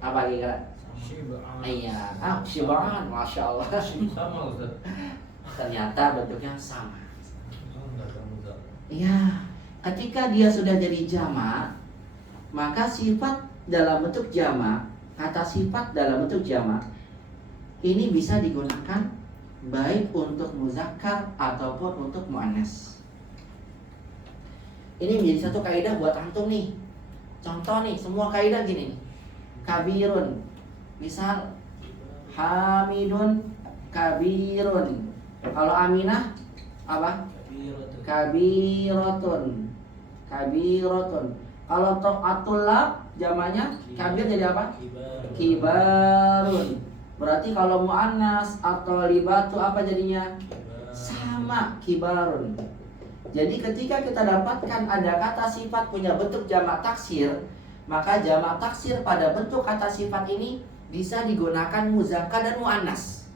Apa kira-kira? Shiba'an. Iya, shiba'an, masya Allah. Sama Ustaz. Ternyata bentuknya sama. Enggak ada mudah. Iya, ketika dia sudah jadi jamak, maka sifat dalam bentuk jamak, kata sifat dalam bentuk jamak ini bisa digunakan baik untuk muzakkar ataupun untuk muannas. Ini menjadi satu kaidah buat antum nih. Contoh nih, semua kaidah gini nih. Kabirun. Misal Hamidun kabirun. Kalau Aminah apa? Kabirotun. Kabirotun. Kalau atulab jamaknya kabir jadi apa? Kibarun. Berarti kalau muannas atau libatu apa jadinya? Sama, kibarun. Jadi ketika kita dapatkan ada kata sifat punya bentuk jamak taksir, maka jamak taksir pada bentuk kata sifat ini bisa digunakan muzakkar dan muannas.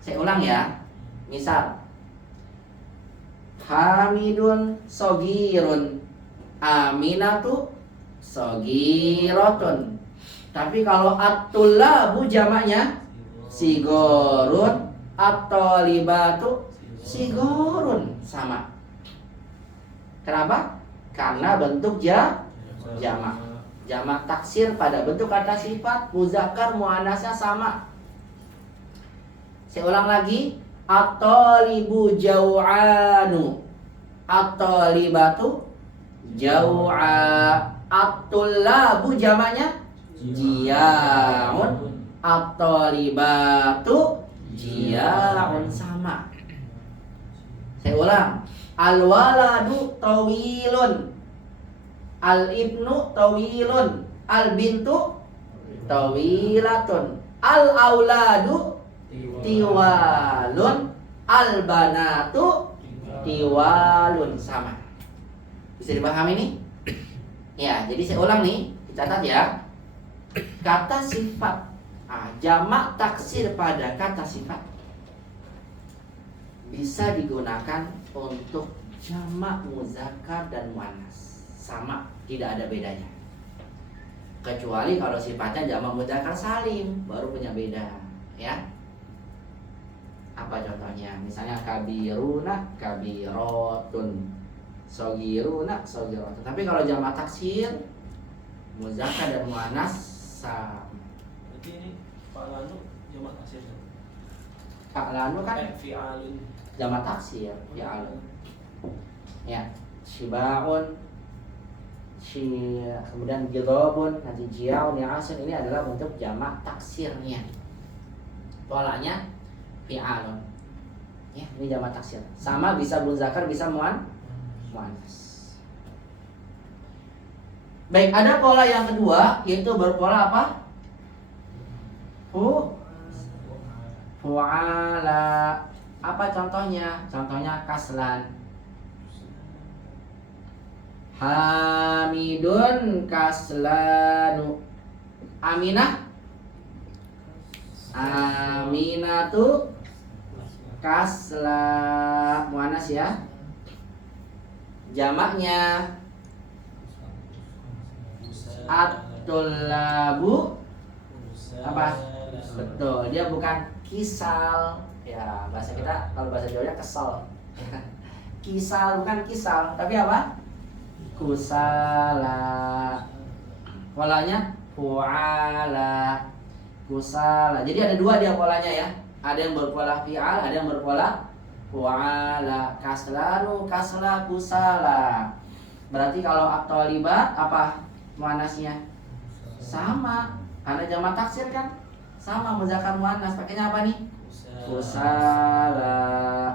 Saya ulang ya. Misal Hamidun sogirun, Aminatu sogirotun. Tapi kalau at-tullabu jamaknya sigorun, at-talibatu sigorun, sama. Kenapa? Karena bentuk jamak. Jamak taksir pada bentuk kata sifat muzakkar muannasnya sama. Saya ulang lagi. At-talibu jau'anu, at-talibatu jau'a. At-tullabu jamaknya jia'un, at-talibatu jia'un, sama. Saya ulang. Al-waladu tawilun, al-ibnu tawilun, al-bintu tawilatun, al-auladu tiwalun, al-banatu tiwalun, sama. Bisa dipahami nih? Ya, jadi saya ulang nih, dicatat ya. Kata sifat, jamak taksir pada kata sifat bisa digunakan untuk jamak muzakkar dan muannas. Sama, tidak ada bedanya. Kecuali kalau sifatnya jamak muzakkar salim, baru punya beda, ya. Apa contohnya? Misalnya kabiruna, kabirotun, sogiruna, sogirotun. Tapi kalau jamak taksir, muzakkar dan muannas sama. Berarti ini Pak Lanu jamak taksir. Pak Lanu kan fi'alun. jamak taksir, ya alun. Ya, shibaun, kemudian gidobun, nanti jiaun, ni'asun, ini adalah bentuk jamak taksirnya. Polanya fi'alun. Ya, ini jamak taksir. Sama bisa muzakkar, bisa muannas. Baik, ada pola yang kedua, yaitu berpola apa? Fu'ala. Apa contohnya? Contohnya kaslan. Hamidun kaslanu. Aminah, Aminatu kasla, muannas ya. Jamaknya at-tullabu apa? Betul, dia bukan kisal. Ya, bahasa kita kalau bahasa Jawa kesal. Kisal bukan kisal, tapi apa? Kusala. Polanya fu'ala, kusala. Jadi ada dua dia polanya ya. Ada yang berpola fi'al, ada yang berpola fu'ala. Kaslanu, kasla, kusala. Berarti kalau at-thalibat apa muannasnya? Sama, karena jamak taksir kan? Sama, muzakkar muannas. Pakainya apa nih? Kusala.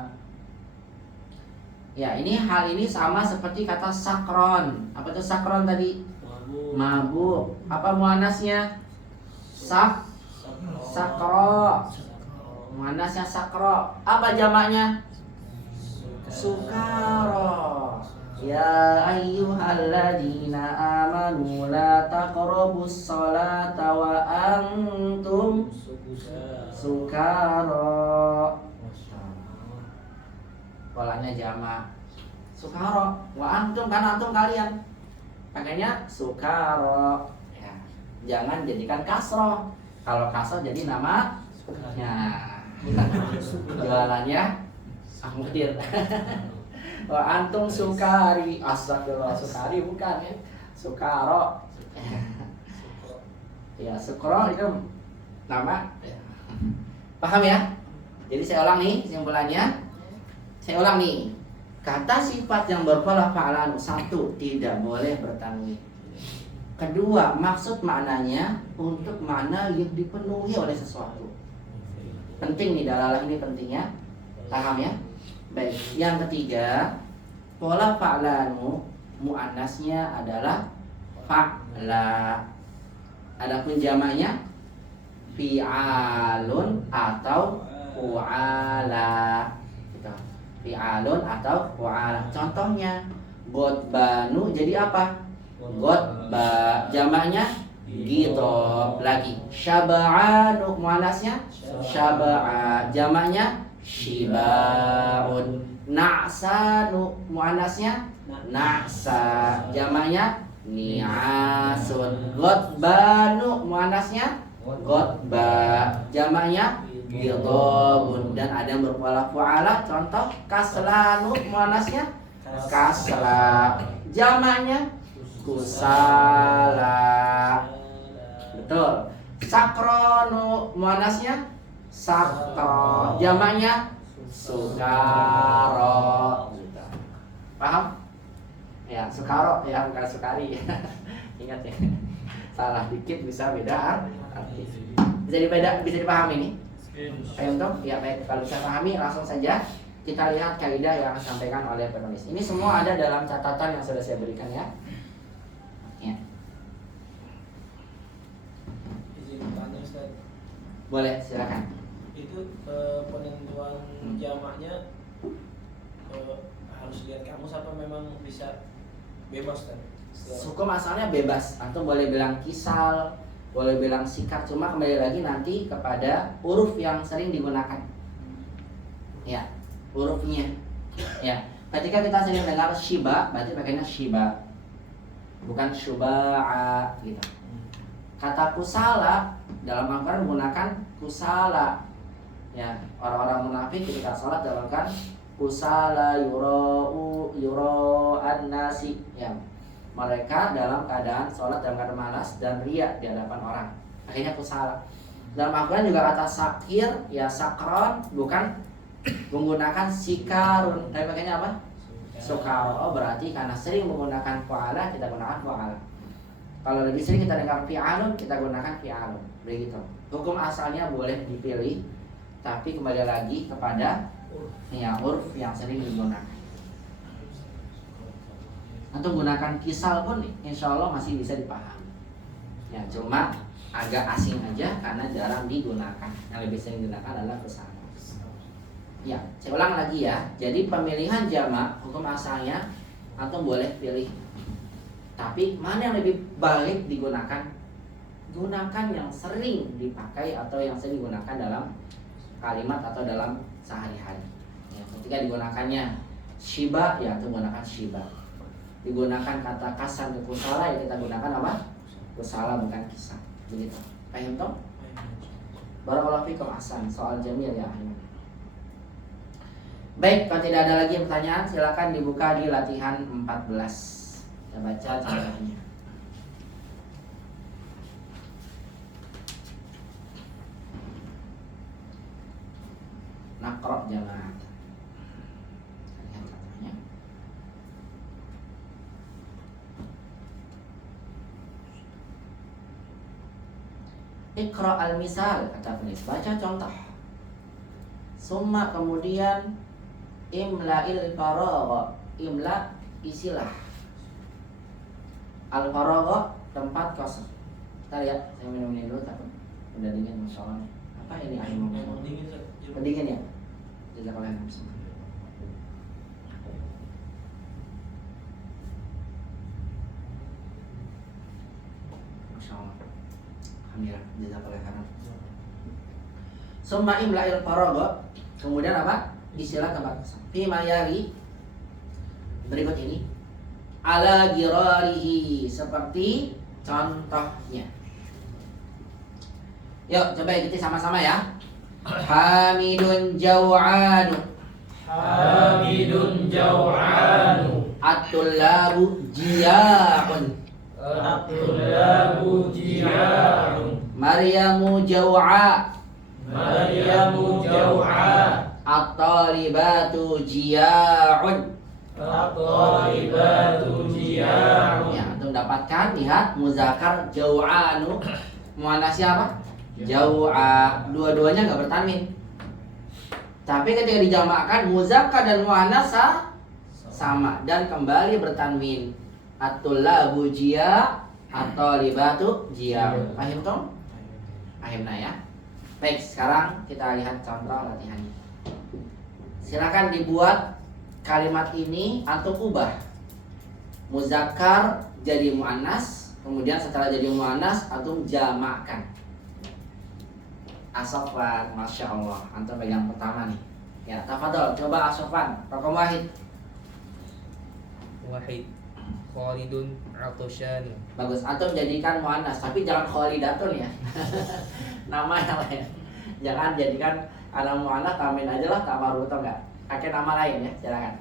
Ya, ini hal ini sama seperti kata sakron. Apa itu sakron tadi? Mabuk. Apa muannasnya? Sakro. Muannasnya sakro. Apa jamaknya? Sukaro. Ya ayyuhalladzina amanu la taqrabus sholata wa antum sukaro. Polanya jamak sukaro. Wa antum, kan antum kalian. Pakainya sukaro. Ya, jangan jadikan kasroh. Kalau kasroh jadi nama. Nah, jualannya Ahmudir. Wa antum sukari. Astagfirullah, sukari bukan ya. Sukaro. Ya, sukro itu nama. Paham ya? Jadi saya ulang nih kesimpulannya. Saya ulang nih. Kata sifat yang berpola fa'lan, satu, tidak boleh bertanwin. Kedua, maksud maknanya untuk makna yang dipenuhi oleh sesuatu. Penting nih, dalalah ini pentingnya. Paham ya? Baik, yang ketiga, pola fa'lanu muannasnya adalah fa'la. Adapun jamaknya fi'alun atau fu'ala. Gitu. Fi'alun atau fu'ala. Contohnya gotbanu jadi apa? Gotba. Jamaknya gitu. Lagi syaba'anu muannasnya syaba'a. Jamaknya shiba'un. Na'sanu muannasnya na'sa. Jamaknya ni'asun. Gotbanu muannasnya gotba. Jamaknya gidobun. Dan ada yang berpola fu'ala. Contoh kaslanu muannasnya kasla. Jamaknya kusala. Betul. Sakronu muannasnya sakro. Jamaknya sukaro. Paham? Ya, sukaro ya, bukan sukari. Ingat ya. Salah dikit bisa beda arti. Bisa dipahami nih? Ayo untuk ya baik, kalau bisa pahami langsung saja kita lihat kaidah yang disampaikan oleh penulis. Ini semua ada dalam catatan yang sudah saya berikan ya. Ya. Izin tanya Ustaz. Boleh, silakan. Itu penentuan jamaknya harus lihat kamus apa memang bisa bebas kan. Hukum asalnya bebas, atau boleh bilang kisal, boleh bilang sikar, cuma kembali lagi nanti kepada huruf yang sering digunakan. Ya, hurufnya. Ya, ketika kita sering dengar shiba, berarti pakainya shiba, bukan syuba'a gitu. Kata kusala dalam Al-Quran menggunakan kusala. Ya, orang-orang munafik ketika salat dalamkan kusala yura'an nasi. Ya, mereka dalam keadaan sholat dalam keadaan malas dan riya di hadapan orang. Akhirnya kusala. Dalam Al-Quran juga kata sakir, ya sakron, bukan menggunakan sikarun, tapi pakainya apa? Sukaro. Oh, berarti karena sering menggunakan fa'ala, kita gunakan fa'ala. Kalau lebih sering kita dengar fi'alun, kita gunakan fi'alun. Begitu. Hukum asalnya boleh dipilih, tapi kembali lagi kepada ya urf yang sering digunakan. Atau gunakan kisal pun insya Allah masih bisa dipahami. Ya, cuma agak asing aja karena jarang digunakan. Yang lebih sering digunakan adalah kisal. Ya, saya ulang lagi ya. Jadi pemilihan jamak hukum asalnya atau boleh pilih. Tapi mana yang lebih baik digunakan? Gunakan yang sering dipakai atau yang sering digunakan dalam kalimat atau dalam sehari-hari. Ya, ketika digunakannya shiba, ya itu gunakan shiba. Digunakan kata kasar ke kusala, ya kita gunakan apa? Kusala, bukan kisah. Begitu. Paham toh? Barakallahu fikum. Ahsan. Soal jamil ya. Baik, kalau tidak ada lagi pertanyaan, silakan dibuka di latihan 14. Kita baca contohnya. Nakro jamaah. Lihat contohnya. Iqra al-misal, kata penulis. Baca contoh. Summa kemudian imla'il faragha. Imla isilah. Al-faragha tempat kosong. Kita lihat, saya minum ini dulu takut udah dingin masalahnya. Apa ini air minum? Pendingin ya? Jazakallah khairan. Masya Allah. Alhamdulillah, jazakallah khairan. Summa imla'il faragha. Kemudian apa? Istilah tempat kosong. Fi mayari berikut ini. Ala girarihi, seperti contohnya. Yuk coba ikuti sama-sama ya. Hamidun jaw'anu. Hamidun jaw'anu. At-tullabu jiya'un. At-tullabu jiya'un. Maryamu jaw'a. Maryamu jaw'a. At-talibatu jiya'un. At-talibatu jiya'un. Ya, untuk mendapatkan, lihat muzakkar jaw'anu. Muannasnya apa? Jaw'a. Dua-duanya enggak bertanwin. Tapi ketika dijamakkan muzakkar dan muannas sama dan kembali bertanwin. At-tullabu jiya, at-talibatu jiya. Paham toh? Pahimna ya. Baik, sekarang kita lihat contoh latihannya. Silakan dibuat kalimat ini atau ubah. Muzakkar jadi muannas, kemudian setelah jadi muannas atau jamakkan. Asofan, masya Allah. Antum pegang pertama nih. Ya, tafadhol. Coba Asofan. Raqam wahid. Wahid. Khalidun Atoshan. Bagus. Antum jadikan muannas, tapi jangan khalidatun ya. Nama yang lain. Jangan jadikan anak muannas, tamin aja lah, tak baru atau enggak. Pakai nama lain ya, silakan.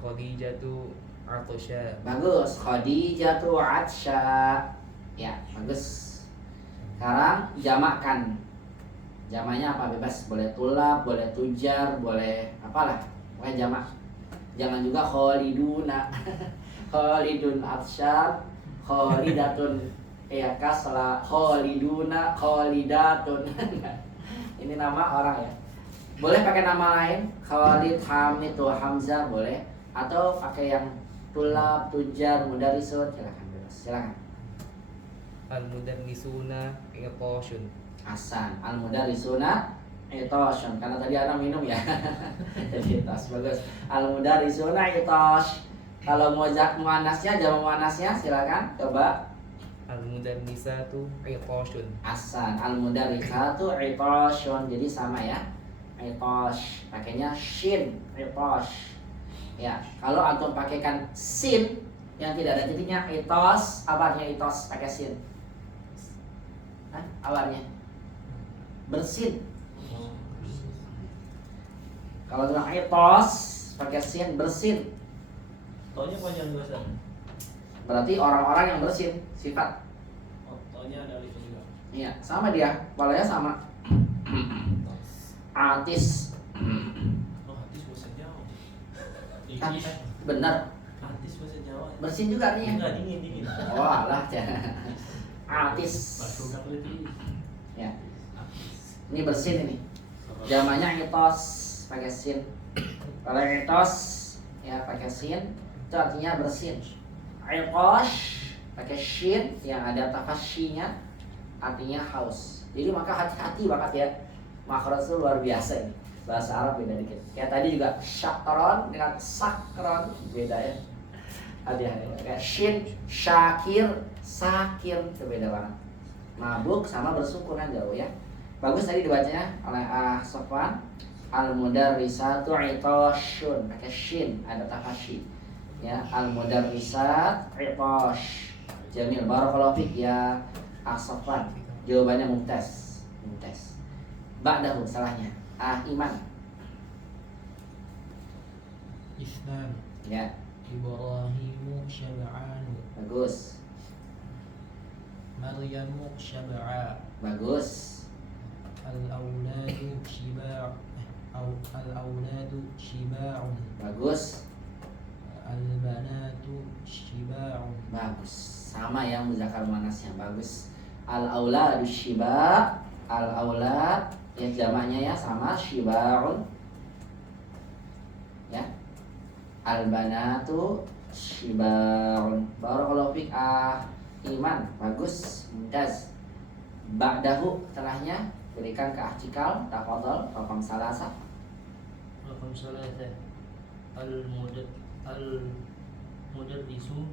Khadijatu Atosha. Bagus. Khadijatu Atsha. Ya, bagus. Sekarang jamakkan. Jamaknya apa? Bebas. Boleh tulab, boleh tujar, boleh apalah. Pokoknya jamak. Jangan juga khaliduna. Khalidun Atsyar, khalidatun ya kasla, khaliduna, khalidatun. Ini nama orang ya. Boleh pakai nama lain, Khalid, Hamid, atau Hamzah boleh, atau pakai yang tulab, tujar, mudarisut, silakan bebas. Silakan. Al-mudarrisuna iqashun. Hasan, al-mudarrisuna itoshun. Karena tadi anak minum ya. Jadi itos, bagus. Al-mudarrisuna itosh. Kalau mau muannasnya, jamak muannasnya silakan coba. Al-mudarrisatu iqashun. Asan. Al-mudarrisatu iqashun. Jadi sama ya. Iqash. Pakainya shin. Iqash. Ya, kalau antum pakaikan sin yang tidak ada titiknya, itos. Apa artinya itos pakai sin? Hah? Apa artinya? Bersin. Kalau bilang itos pakai sin, bersin. Tonya panjang juga Ustaz. Berarti orang-orang yang bersin, sifat. Oh, tonya ada alif juga. Iya, sama dia. Polanya sama. Atis. Oh, hadis bahasa Jawa. Ah, Ikis. benar. Hadis bahasa Jawa. Bersin juga artinya. Enggak dingin. Oh, alah. Atis. Masuk akal. Ya. Ini bersin ini. Jamannya itos pakai sin. Kalau itos ya pakai sin itu artinya bersin. Iqash pakai shin yang ada tafasyinya artinya haus. Jadi maka hati-hati banget ya. Makhraj itu luar biasa ini. Bahasa Arab beda dikit. Kayak tadi juga syakron dengan sakron beda ya. Hati-hati. Kayak shin, syakir, sakir itu beda banget. Mabuk sama bersyukur kan jauh ya. Bagus tadi dibacanya oleh Sofwan. Al-mudarrisatu iqashun pakai shin ada tafasyi. Ya, al-mudarrisat iqash. Jamil, barakallahu fik ya Sofwan. Jawabannya mumtaz. Mumtaz. Ba'dahu salahnya. Iman. Isnan. Ya, Ibrahimu syab'anu. bagus. Maryamu syab'a. Bagus. Al-auladu shiba'u. Al-auladu shiba'un. Bagus. Al-banatu shiba'un. Bagus. Sama ya muzakkar muannasnya bagus. Al-auladu syiba, al-aulad ya jamaknya ya sama syiba'un. Ya. Al-banatu syiba'un. Barakallahu fik Iman. Bagus. Mumtaz. Ba'dahu setelahnya berikan ke Cikal. Tafadhol raqam salasa. Raqam salasa. Al-mudarrisu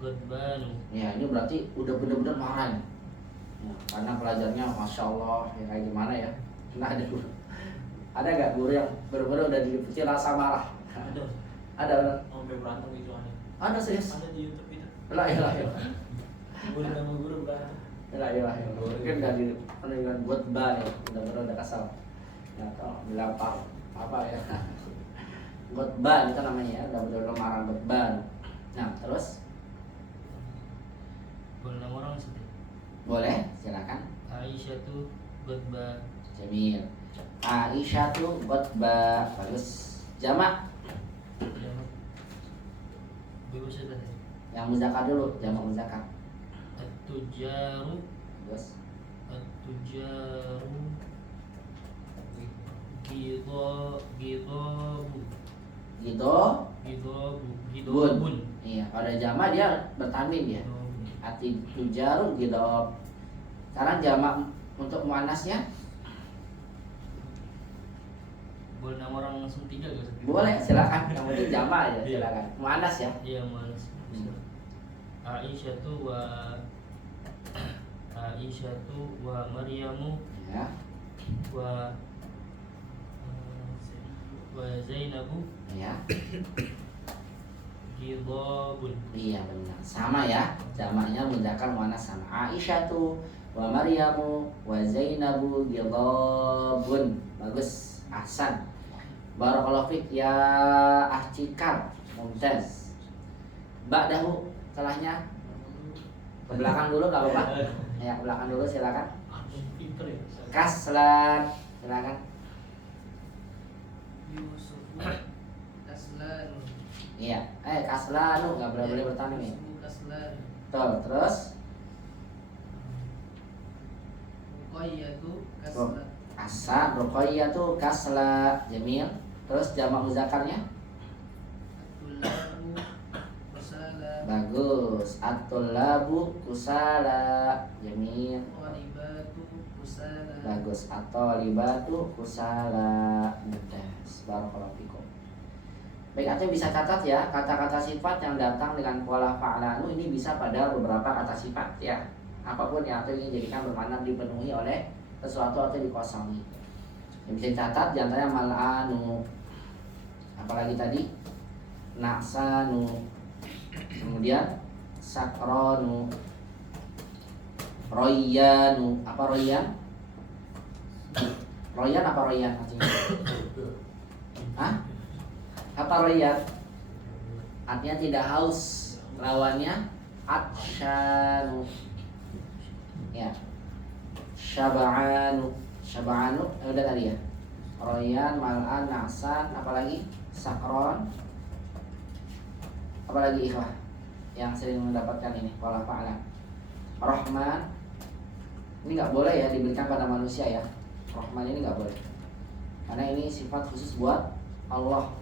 ghadbanu. Ya ini berarti udah bener-bener marah nih. Ya, karena pelajarnya masya Allah ya kayak gimana ya. Nah ada guru. Ada gak guru yang bener-bener udah diliputi rasa marah? Ada. Ada bener. Sampai berantem gitu ada. Ada serius. Ada di YouTube itu. La ilaha illallah. Guru sama guru berantem. La ilaha illallah. Mungkin udah di dengan buat ban ya. Bener-bener udah kesal. Ya kalau bilang apa ya. Buat ban itu namanya ya. Udah bener-bener marah buat ban. Nah terus Boleh orang sih. boleh silakan. Aisyah tuh ghadba. Jamil. Aisyah tuh Qutbah. Bagus. Jamak Bebas aja. yang muzakkar dulu, jamak muzakkar. At-tujaru. Bagus. At-tujaru. Gidabu. Gitu. Gidabun. Iya, pada jamak dia bertanwin dia. Ati tujaru gidob. Sekarang jamak untuk muannasnya Boleh nama orang langsung tiga gak? boleh, silakan. Yang penting jamak aja, silakan. Muannas ya. Iya malas. Aisyah tuh wa Maryamu Ya. wa Zainabu Ya. Gidabun. Iya benar. Sama ya. Jamaknya muzakkar muannas sama. Aisyah tuh wa Maryamu wa Zainabu ghidabun. Bagus. Ahsan. Barakallahu fik ya Cikal. Mumtaz. Ba'dahu setelahnya ke belakang dulu enggak apa-apa. Ya, ke belakang dulu silakan. Pinter ya. Kaslan. Silakan. Yusufu Kaslanu. Iya. Kaslanu enggak boleh bertanwin. Yusufu Kaslanu. Tuh, terus Ruqayyatu Kaslan. Asa, Ruqayyah tuh kasla, Jamil. Terus jamak muzakkarnya At-tullabu Kusala. bagus. At-tullabu kusala, Jamil. Qalibatu Kusala. Bagus. At-talibatu kusala. Mudah. Barakallahu fikum. Baik, antum bisa catat ya, kata-kata sifat yang datang dengan pola fa'alanu ini bisa pada beberapa kata sifat ya. Apapun yang antum ingin jadikan bermakna dipenuhi oleh sesuatu atau dikosongi. Yang bisa dicatat diantaranya mal'anu, apalagi tadi naksanu, kemudian sakronu, royanu. Apa royan? Royan apa royan artinya? Hah? Apa royan? Artinya tidak haus. Lawannya atsyanu. Ya. Syaba'anu. Syaba'anu udah tadi ya. Royan, mal'an, naksan, apalagi sakron. Apalagi ikhwah yang sering mendapatkan ini pola fa'ala. Rahman. Ini nggak boleh ya diberikan pada manusia ya. Rahman ini nggak boleh. Karena ini sifat khusus buat Allah.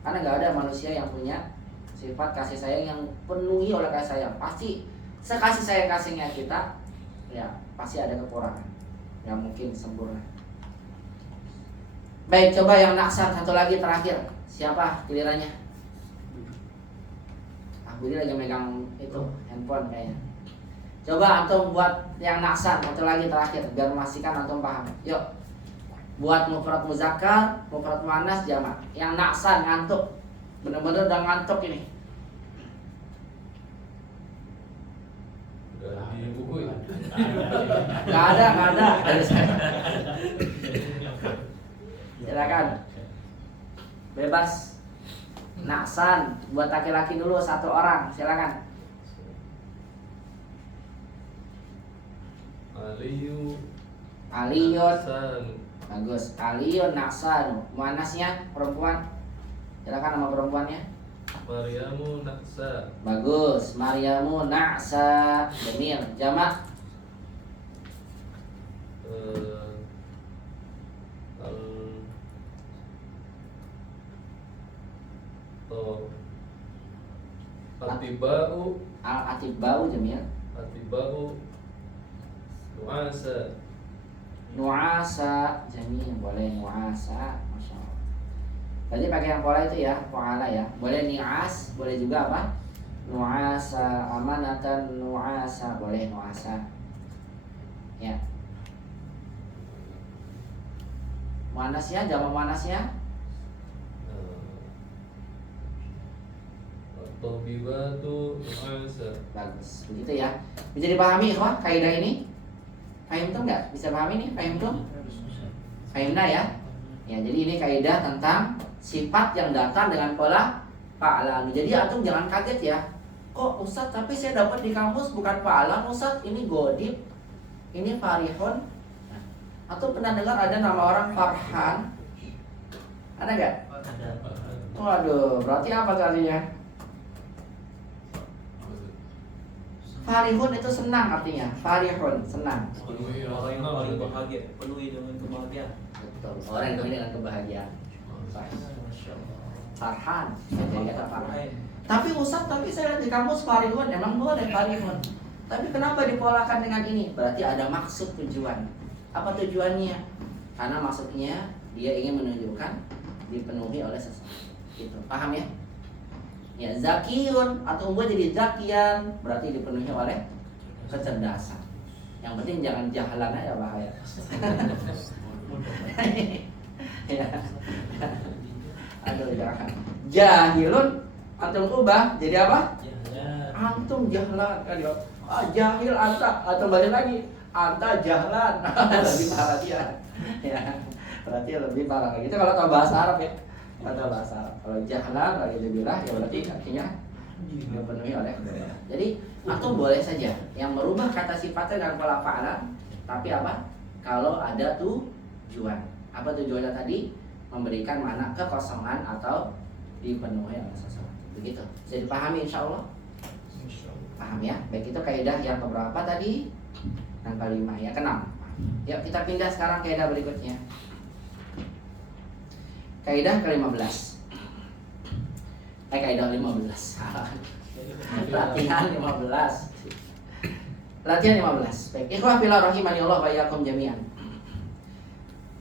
Karena nggak ada manusia yang punya sifat kasih sayang yang penuhi oleh kasih sayang. Pasti sekasih sayang-kasihnya kita, ya pasti ada kekurangan. Nggak mungkin sempurna. Baik, coba yang naksan satu lagi terakhir. Siapa gilirannya? Budi lagi megang itu handphone kayaknya. Coba antum buat yang naksan satu lagi terakhir biar memastikan antum paham. Yuk. Buat mufrad muzakkar, mufrad muannas, jamak. Yang naksan ngantuk. Bener-bener udah ngantuk ini. Di buku ya? Gak ada dari saya. Silakan. Bebas. Naksan buat laki-laki dulu satu orang, silakan. Aliyun. Bagus. Aliyun naksan. Muannasnya perempuan. Silakan nama perempuannya. Maryamu naksa. Bagus. Maryamu naksa. Jamil. Jamak. Atibau. Al-atibau jamil. Atibau nuasa. Nuasa jamil. Boleh nuasa. Masya Allah. Berarti pakai yang pola itu ya, pola ya. Boleh ni'as, boleh juga apa? Nuasa, amanatan nuasa, boleh nuasa. Ya. Muannasnya, jamak muannasnya? At-tabibatu nuasa. Bagus, begitu ya. Bisa dipahami ikhwan kaidah ini? Fahim tuh enggak? Bisa pahami nih? Fahim tuh? Fahimna ya? Ya, jadi ini kaidah tentang sifat yang datang dengan pola fa'alan. Jadi antum jangan kaget ya. Kok Ustaz tapi saya dapat di kamus bukan fa'alan Ustaz, ini godib, ini farihun. Nah, atau pernah dengar ada nama orang Farhan? Ada enggak? Ada. Waduh, berarti apa tuh artinya? Farihun itu senang artinya. Farihun, senang. Orang yang paling bahagia, penuhi dengan kebahagiaan. Betul. Orang yang penuhi dengan kebahagiaan. Farhan, jadi kata Farhan. Tapi Ustaz, tapi saya lihat di kamus Farihun, emang boleh Farihun. Tapi kenapa dipolakan dengan ini? Berarti ada maksud tujuan. Apa tujuannya? Karena maksudnya dia ingin menunjukkan dipenuhi oleh sesuatu. Gitu. Paham ya? Ya, zakiyun atau umbuh jadi zakian berarti dipenuhi oleh kecerdasan. Yang penting jangan jahalan aja bahaya. Ya. Aduh jangan. Jahilun antum ubah jadi apa? Antum jahlan kan ya. Ah jahil anta atau balik lagi anta jahlan. Lebih parah dia. Ya. Berarti lebih parah lagi. Itu kalau tahu bahasa Arab ya. Atau bahasa Arab. Kalau jahlan lagi dibilah ya berarti artinya dipenuhi oleh kebenaran. Jadi antum boleh saja yang merubah kata sifatnya dengan pola fa'alan, tapi apa? Kalau ada tujuan. Apa tujuannya tadi? Memberikan makna kekosongan atau dipenuhi oleh sesuatu. Begitu. Bisa dipahami insyaallah? Paham ya? Baik, itu kaidah yang keberapa tadi? Yang kelima ya, keenam. Yuk kita pindah sekarang kaidah berikutnya. Kaidah ke-15. Kaidah 15. Latihan 15. Latihan 15. Baik, ikhwah fillah rahimani Allah wa iyyakum jami'an.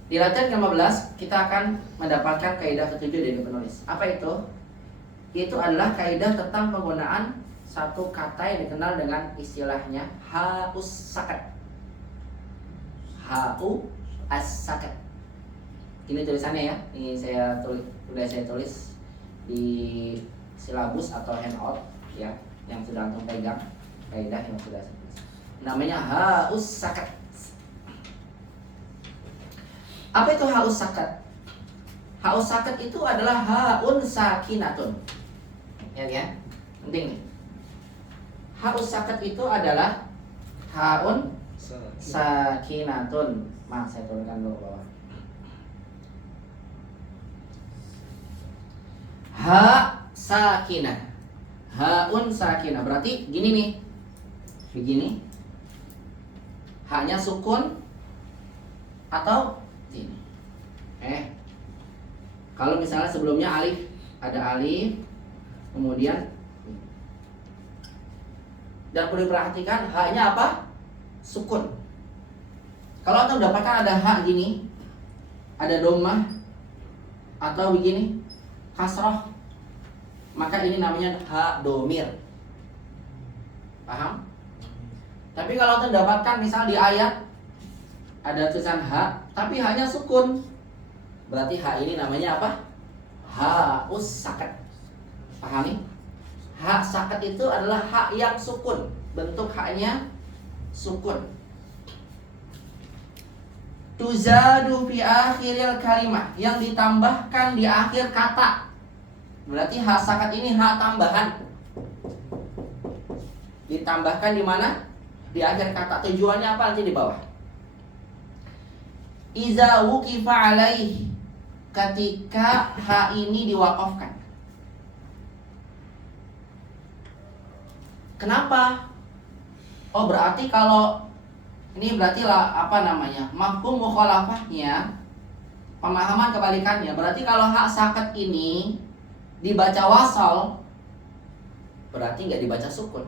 Di latihan ke-15 kita akan mendapatkan kaidah ke-7 dari penulis. Apa itu? itu adalah kaidah tentang penggunaan satu kata yang dikenal dengan istilahnya haus sakat. Hau as-sakat. Ini tulisannya ya. Ini sudah saya tulis di silabus atau handout ya, yang sudah antum pegang, kaidah yang sudah saya tulis. Namanya haus sakat. Apa itu haus sakat? Haus sakat itu adalah haun sakinatun. Ya, penting nih. Haus sakat itu adalah haun sakinatun. Saya turunkan dulu ke bawah. Ha sakinah. Haun sakinah. Berarti gini nih. Begini. Hanya sukun atau ini. Kalau misalnya sebelumnya alif, ada alif, kemudian dan perlu diperhatikan haknya apa? Sukun. Kalau anda dapatkan ada hak gini, ada dhammah atau begini, kasrah, maka ini namanya hak domir. Paham? Tapi kalau anda dapatkan misal di ayat ada tulisan hak, tapi hanya sukun, berarti hak ini namanya apa? Haus sakat. Pahami? Hak sakat itu adalah hak yang sukun. Bentuk haknya sukun. Tuzadu fi akhiril kalimah, yang ditambahkan di akhir kata. Berarti hak sakat ini hak tambahan. Ditambahkan di mana? Di akhir kata. Tujuannya apa nanti di bawah? Iza wuqifa alaih, ketika hak ini diwakafkan. Kenapa? Oh, berarti kalau ini berarti lah apa namanya? Mafhum mukhalafahnya, pemahaman kebalikannya. Berarti kalau hak sakat ini dibaca wasal, berarti nggak dibaca sukun.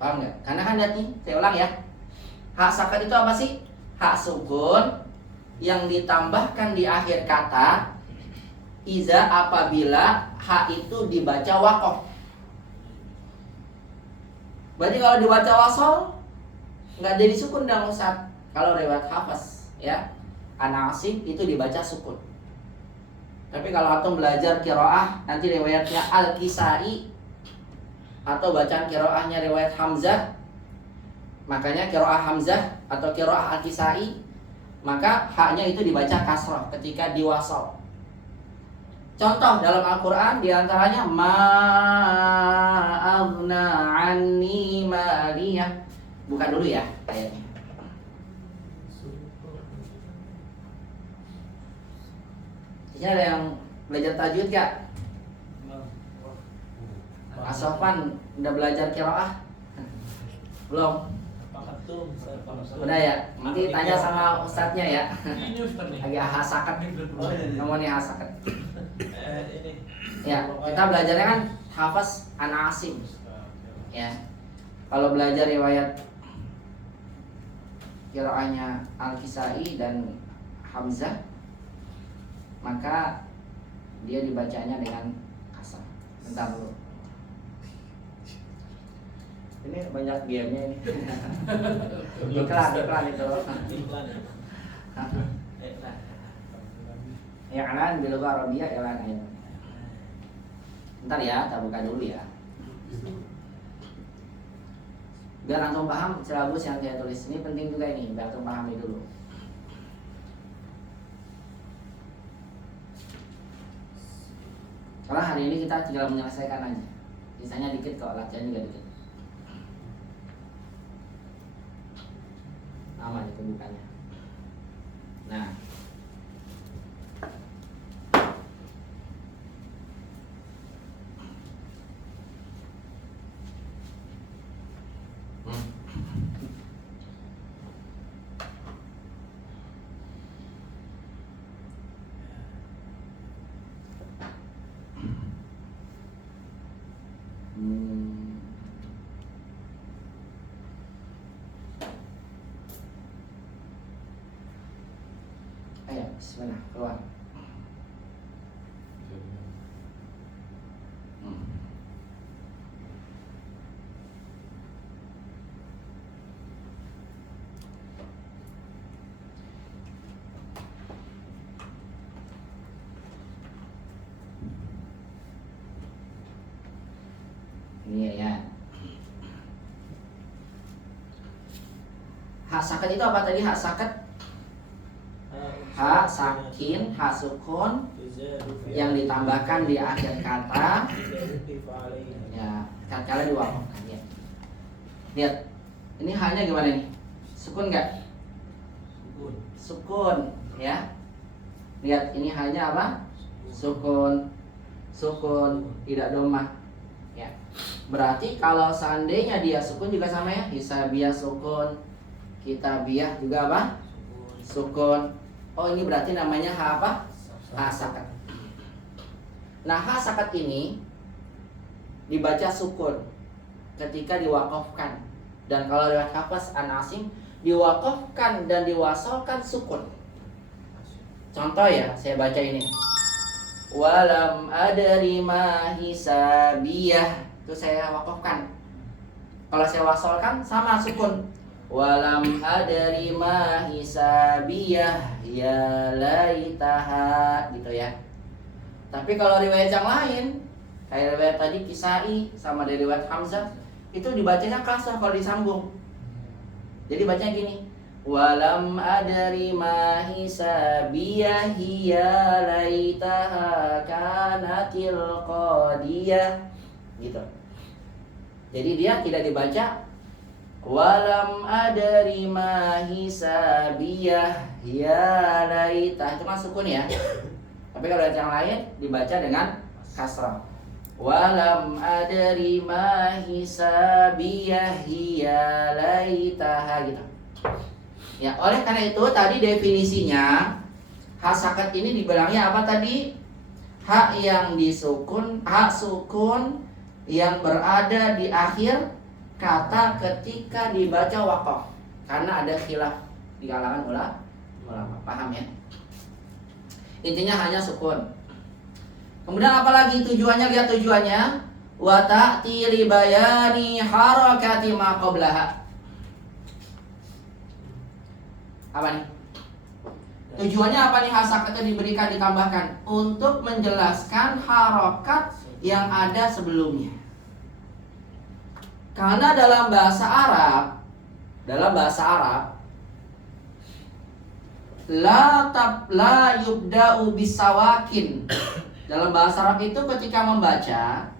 Paham nggak? Karena kan lihat nih, saya ulang ya. Hak sakat itu apa sih? Hak sukun yang ditambahkan di akhir kata iza apabila hak itu dibaca waqaf. Berarti kalau dibaca wasal nggak jadi sukun dong Ustaz. Kalau riwayat Hafs ya, An-Asim itu dibaca sukun. Tapi kalau antum belajar qiraah nanti riwayatnya Al-Kisai atau bacaan qiraahnya riwayat Hamzah, makanya qiraah Hamzah atau qiraah Al-Kisai, maka haknya itu dibaca kasrah ketika diwasal. Contoh dalam Al-Quran diantaranya ma'aghna anni maliyah. Buka dulu ya ayatnya. Ini ada yang belajar tajwid gak? Asofan udah belajar qiraah? Belum? Udah ya? Nanti tanya sama ustadznya ya. Lagi hasakat. Ngomongnya hasakat. Ya, kita belajarnya kan Hafs An-Asim. Ya. Kalau belajar riwayat qiraahnya Al-Kisai dan Hamzah, maka dia dibacanya dengan kasar. Bentar dulu. Ini banyak gamenya ini. iklan itu. Ya kan bilugha Arabiyah ya kan. Bentar ya, kita buka dulu ya. Biar langsung paham silabus yang saya tulis ini penting juga ini, biar langsung pahami dulu. Karena hari ini kita tinggal menyelesaikan aja. Sisanya dikit kok, latihan juga dikit. Aman itu bukannya. Nah, ayo, bismillah, keluar. Hak sakat itu apa tadi? Hak sakat, hak sakin, hak sukun yang ditambahkan di akhir kata. Ya, tatkala diwakafkan ya. Lihat, ini haknya gimana nih? Sukun nggak? Sukun, ya. Lihat, ini haknya apa? Sukun, sukun, tidak domah. Ya. Berarti kalau seandainya dia sukun juga sama ya, hisabiyah sukun, kitabiyah juga apa? Sukun. Oh, ini berarti namanya hak apa? Hak sakat. Nah, hak sakat ini dibaca sukun ketika diwakafkan. Dan kalau riwayat Hafs an Asim diwakafkan dan diwasolkan sukun. Contoh ya, saya baca ini. Walam adri ma hisabiyah. Itu saya wakafkan. Kalau saya wasolkan sama sukun. Walam adri ma hisabiyah ya laitaha, gitu ya. Tapi kalau riwayat yang lain, kayak riwayat tadi Kisai sama dari riwayat Hamzah, itu dibacanya kasrah kalau disambung. Jadi bacanya gini. Walam adri ma hisabiyah ya laitaha kanatil qadiyah, gitu. Jadi dia tidak dibaca walam adri ma hisabiyah ya laitah, itu kan sukun ya. Tapi kalau yang lain dibaca dengan kasrah. Walam adri ma hisabiyah ya laitaha, gitu. Ya, oleh karena itu tadi definisinya hak sakat ini dibilangnya apa tadi? Hak yang disukun, hak sukun yang berada di akhir kata ketika dibaca wakaf. Karena ada khilaf di kalangan ulama. Paham ya? Intinya hanya sukun. Kemudian apalagi tujuannya? Lihat tujuannya. Wa ta'ti li bayani harakati ma qablaha. Apa nih? Tujuannya apa nih hak sakat itu diberikan, ditambahkan? Untuk menjelaskan harokat yang ada sebelumnya. Karena dalam bahasa Arab la yubda'u bisawakin. Dalam bahasa Arab itu ketika membaca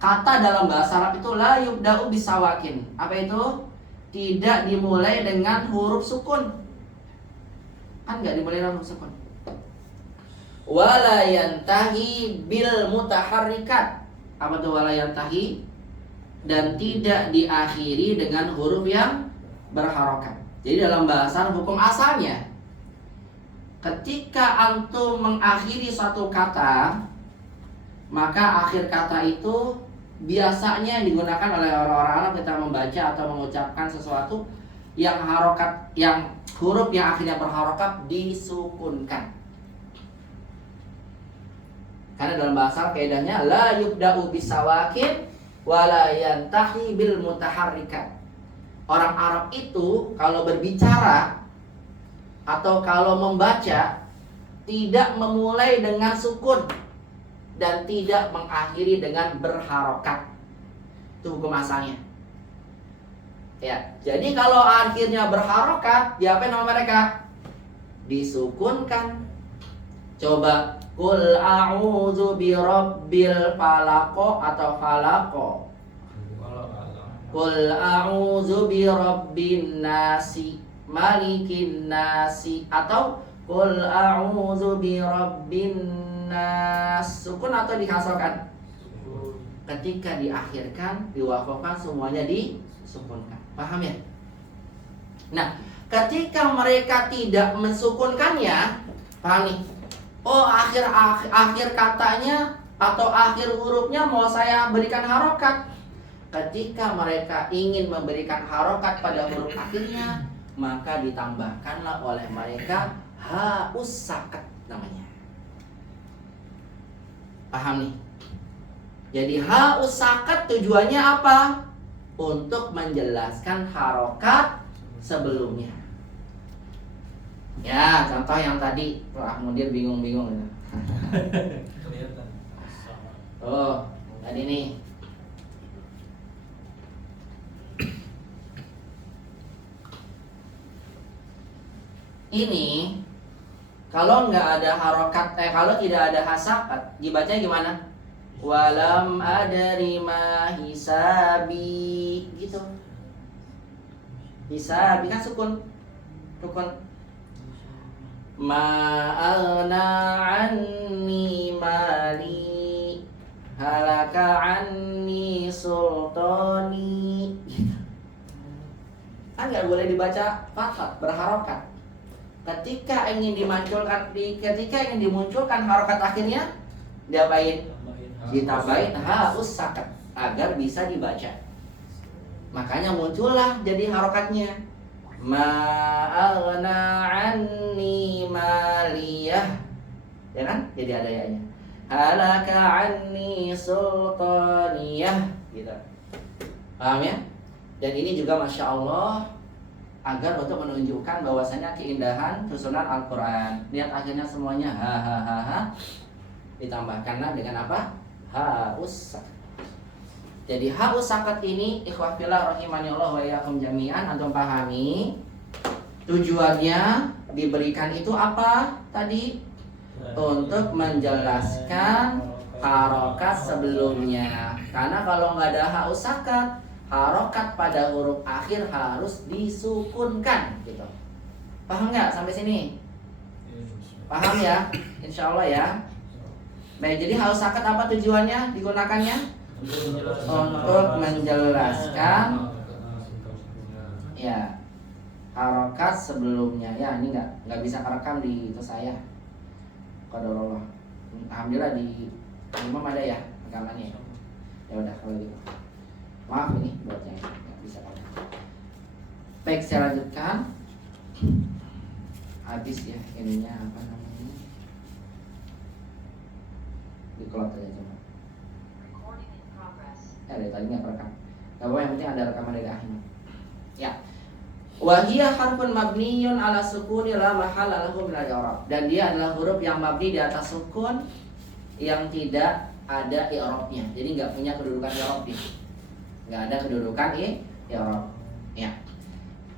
kata dalam bahasa Arab itu la yubda'u bisawakin. Apa itu? Tidak dimulai dengan huruf sukun. Kan nggak dimulai dengan huruf sukun. Wala yantahi bil mutaharrikat. Apa itu wala yantahi? Dan tidak diakhiri dengan huruf yang berharokat. Jadi dalam bahasa hukum asalnya, ketika antum mengakhiri suatu kata, maka akhir kata itu biasanya digunakan oleh orang-orang Arab ketika membaca atau mengucapkan sesuatu yang harokat, yang huruf yang akhirnya berharokat disukunkan. Karena dalam bahasa Arab kaidahnya la yubda'u bisawakin wa la yantahi bil mutaharrikat. Orang Arab itu kalau berbicara atau kalau membaca tidak memulai dengan sukun dan tidak mengakhiri dengan berharokat. Itu hukum asalnya. Ya, jadi kalau akhirnya berharokat, diapain nama mereka? Disukunkan. Coba Qul a'udzu birabbil falaq atau falaq. Qul a'udzu birabbin nasi malikin nasi atau Qul a'udzu birabbin nas. Sukun atau dikasrokan? Ketika diakhirkan, diwakafkan, semuanya disukunkan. Paham ya? Nah, ketika mereka tidak mensukunkannya, paham nih? Oh, akhir katanya atau akhir hurufnya mau saya berikan harokat. Ketika mereka ingin memberikan harokat pada huruf akhirnya, maka ditambahkanlah oleh mereka haus sakat namanya. Paham nih? Jadi haus sakat tujuannya apa? Untuk menjelaskan harokat sebelumnya. Ya, contoh yang tadi, Pak Mudir bingung-bingung gitu. Kelihatan. Oh, tadi nih. ini kalau nggak ada harokat, kalau tidak ada hasakat, dibaca gimana? Walam adri ma hisabi, gitu. Hisabi kan sukun. Ma aghna anni mali halaka anni sultani. Kan nggak boleh dibaca fathah, berharokat. Ketika ingin dimunculkan harokat akhirnya, diapain? Ditambahin haus sakat agar bisa dibaca. Makanya muncullah jadi harokatnya. Ma'aghna anni maliyah, ya kan? Jadi ada ya-nya. Halaka anni sultaniyah, gitu. Paham ya? Dan ini juga Masya Allah agar untuk menunjukkan bahwasanya keindahan susunan Al-Quran. Lihat akhirnya semuanya ha ditambahkanlah dengan apa? Haus sakat. Jadi haus sakat ini ikhwah fillah rahimani Allah wa iyyakum jami'an, antum pahami tujuannya diberikan itu apa tadi? Untuk menjelaskan harokat sebelumnya. Karena kalau nggak ada haus sakat, harokat pada huruf akhir harus disukunkan, gitu. Paham nggak sampai sini? Paham ya? Insya Allah ya. Baik, jadi haus sakat apa tujuannya digunakannya? Untuk menjelaskan ya harokat sebelumnya. Ya ini nggak bisa kerekam di itu saya. Qadarullah. Alhamdulillah di imam ada ya rekamannya. Ya udah kalau gitu. Maaf ini buat yang nggak bisa pakai. Baik, saya lanjutkan. Habis ya ininya apa namanya? Diklot aja coba. Dari tadi nggak rekam. Gak apa, yang penting ada rekaman dari akhirnya. Ya. Wahiyah harfun mabniyun ala sukuni la mahalla lahu min al-i'rab. Dan dia adalah huruf yang mabni di atas sukun yang tidak ada i'rabnya. Jadi nggak punya kedudukan i'rabnya. Nggak ada kedudukan i'rab. Ya.